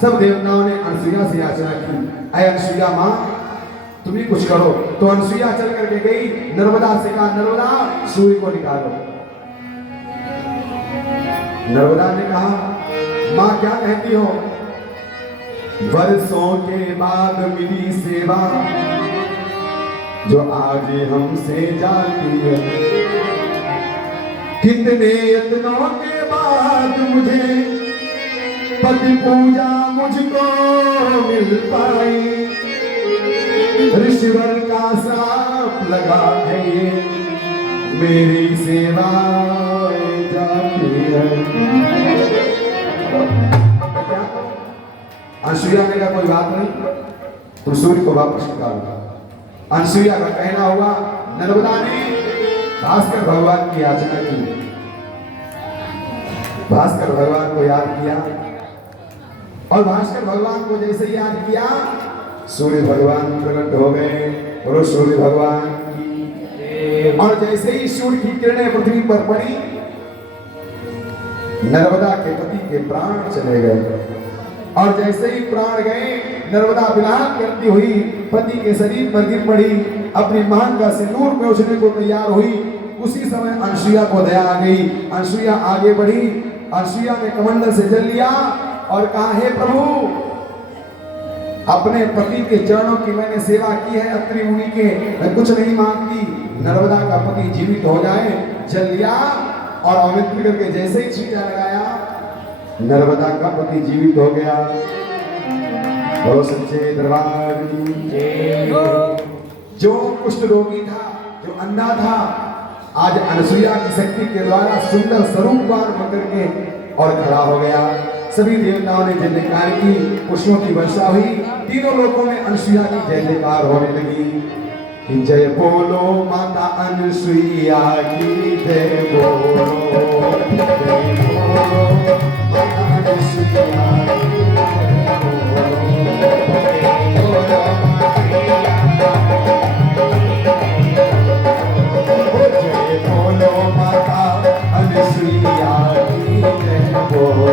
सब देवताओं ने अनसुईया से याचना की, अय अनसुईया मां, तुम ही कुछ करो। तो अनसुईया चल करके गई, नर्मदा से कहा, नर्मदा सूर्य को निकालो। नर्मदा ने कहा, मां क्या कहती हो? वर्षों के बाद मिली सेवा जो आज हमसे जाती है, कितने यत्नों के बाद मुझे पति पूजा मुझको मिल पाई। ऋषिवर का श्राप लगा है ये, मेरी सेवा जाती है। अनसुईया ने कहा, कोई बात नहीं, तुम सूर्य को वापस निकालो। अनसुईया का कहना हुआ। नर्मदा ने भास्कर भगवान की याचना की, भास्कर भगवान को याद किया, और भास्कर भगवान को जैसे याद किया, सूर्य भगवान प्रकट हो गए। बोलो सूर्य भगवान की। और जैसे ही सूर्य की किरणें पृथ्वी पर पड़ी, नर्मदा के पति के प्राण चले गए। और जैसे ही प्राण गए, नर्मदा विलाप करती हुई पति के शरीर पर गिर पड़ी, अपनी मांग का सिंदूर पोंछने को तैयार हुई। उसी समय अनसुईया को दया आ गई। अनसुईया आगे बढ़ी, अनसुईया ने कमंडल से जल लिया और कहा, हे प्रभु, अपने पति के चरणों की मैंने सेवा की है, अत्रि मुनि के, मैं कुछ नहीं मांगती, नर्मदा का पति जीवित हो जाए। जल लिया और अमृत करके जैसे ही छींटा लगाया, नर्मदा का पति जीवित हो गया। बोलो सच्चे दरबार की जय। जो कुष्ठ रोगी था, जो अंधा था, आज अनसुईया की शक्ति के द्वारा सुंदर स्वरूपवान होकर के और खड़ा हो गया। सभी देवताओं ने जय जयकार की, पुष्पों की वर्षा हुई, तीनों लोकों में अनसुईया की जय जयकार होने लगी। जय बोलो माता अनसुईया की, जय बोलो, जय बोलो माता अनसुईया की, जय बोलो माता अनसुईया की, जय बोलो।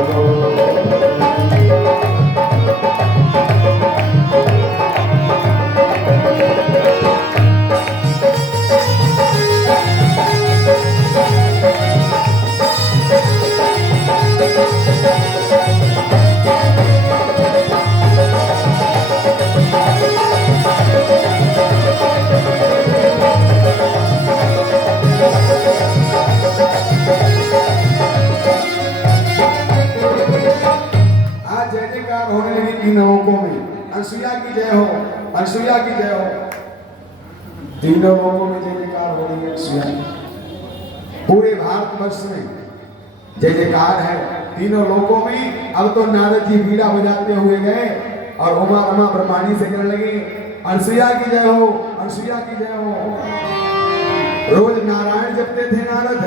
तीनों लोकों में अनसुईया की जय हो, अनसुईया की जय हो। तीनों लोकों में जय जयकार हो रही है अनसुईया। पूरे भारतवर्ष में जय जयकार है तीनों लोकों में। अब तो नारद जी बीड़ा बजाते हुए गए और उमा रमा ब्रह्माणी से कहने लगे, अनसुईया की जय हो, अनसुईया की जय हो। रोज नारायण जपते थे नारद,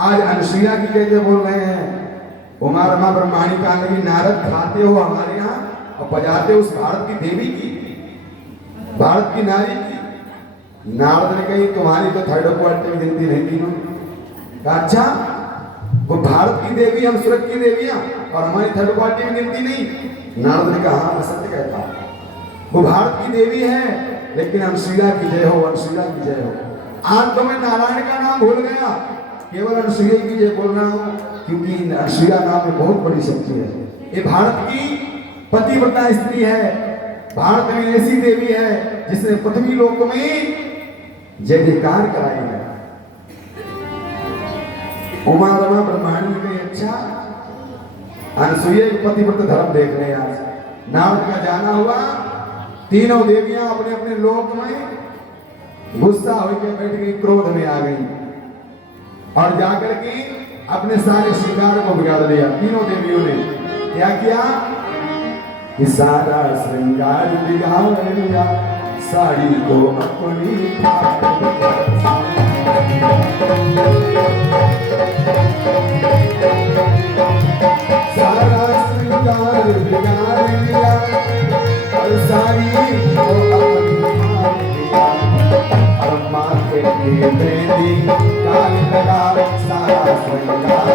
आज अनसुईया की जय जय बोल रहे हैं। उमा रमा ब्रह्माणी कहने लगी, नारद खाते हो हमारे यहाँ और बजाते उस भारत की देवी की, भारत की नारी की। नारद ने कही, तुम्हारी तो थर्ड क्वालिटी में गिनती नहीं तीनों। अच्छा, वो भारत की देवी, हम स्वर्ग की देवियां, और हमारी थर्ड क्वालिटी में गिनती नहीं। नारद ने कहा, हाँ मैं सत्य कहता हूं, वो भारत की देवी है, लेकिन अनसुईया की जय हो, अनसुईया की जय हो। आज तो मैं नारायण का नाम भूल गया, केवल अनसुईया की जय बोल रहा हूं, क्योंकि अनसुईया नाम में बहुत बड़ी शक्ति है। ये भारत की पतिव्रता स्त्री है, भारत में ऐसी देवी है जिसने पृथ्वी लोक में जय जयकार कराई है। उमा रमा ब्रह्मांड के अच्छा अनसुईया पतिव्रत धर्म देख रहे हैं। आज नारद का जाना हुआ, तीनों देवियां अपने अपने लोक में गुस्सा होकर बैठ गई, क्रोध में आ गई और जाकर के अपने सारे श्रृंगार को बिगाड़ दिया। तीनों देवियों ने क्या किया कि सारा श्रृंगार बिगाड़ लिया, साड़ी को अपनी सारा श्रृंगार बिगाड़ लिया और साड़ी को अपनी लिया और माथे पे मेहंदी काल लगा, सारा श्रृंगार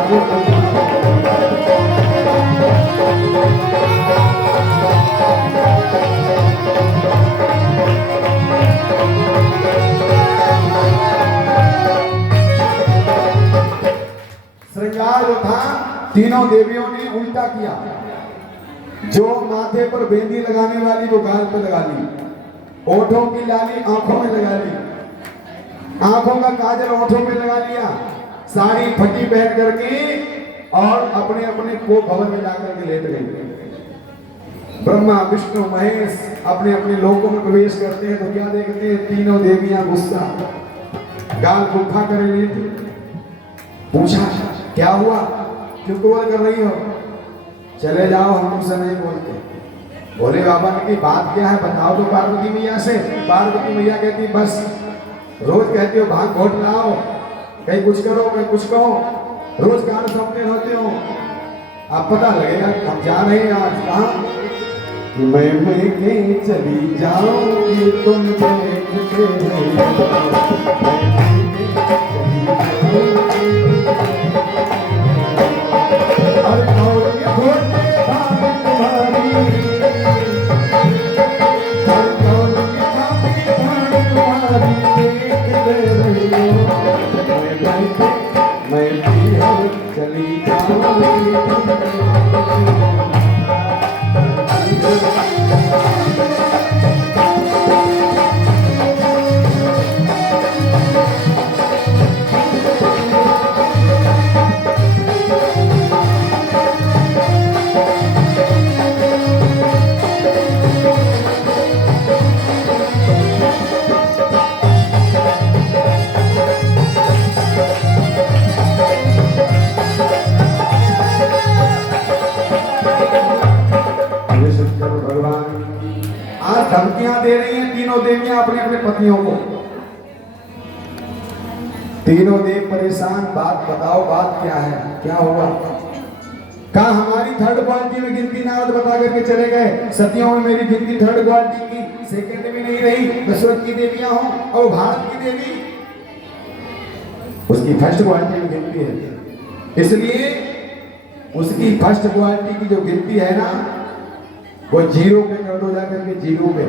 श्रृंगार जो था तीनों देवियों ने उल्टा किया। जो माथे पर बेंदी लगाने वाली वो गाल पर लगा ली, ओठों की लाली आंखों में लगा ली, आंखों का काजल ओठों में लगा लिया, साड़ी फटी पहन करके और अपने अपने को भवन में जाकर के लेट गई। ब्रह्मा विष्णु महेश अपने अपने लोकों में प्रवेश करते हैं तो क्या देखते हैं, तीनों देवियां गुस्सा गाल गुफा कर रही थी। पूछा क्या हुआ, क्यों क्रोध कर रही हो? चले जाओ, हम तुमसे नहीं बोलते। बोले बाबा ने की बात क्या है बताओ तो पार्वती मैया से। पार्वती मैया कहती बस रोज कहते हो भाग घोट लाओ, कहीं कुछ करो कहीं कुछ कहो, रोज गाना सुनते रहते हो, अब पता लगेगा कि हम जा रहे हैं आज कहाँ। मैं के चली जाऊंगी तुम देखते और घोटे भाग तुम्हारी रे रहियो मैं बैठे मैं पीहर चली जाऊंगी धमकियां दे रही हैं तीनों देवियां अपने अपने पतियों को। तीनों देव परेशान, बात बताओ बात क्या है, क्या हुआ? कहा हमारी थर्ड क्वालिटी में गिनती नारद बता करके चले गए, सतियों में मेरी गिनती थर्ड क्वालिटी की, सेकंड में नहीं रही। दशरथ की देवियां हो और भारत की देवी उसकी फर्स्ट क्वालिटी में गिनती है, इसलिए उसकी फर्स्ट क्वालिटी की जो गिनती है ना वो जीरो पे कर दो जाकर के, जीरो पे।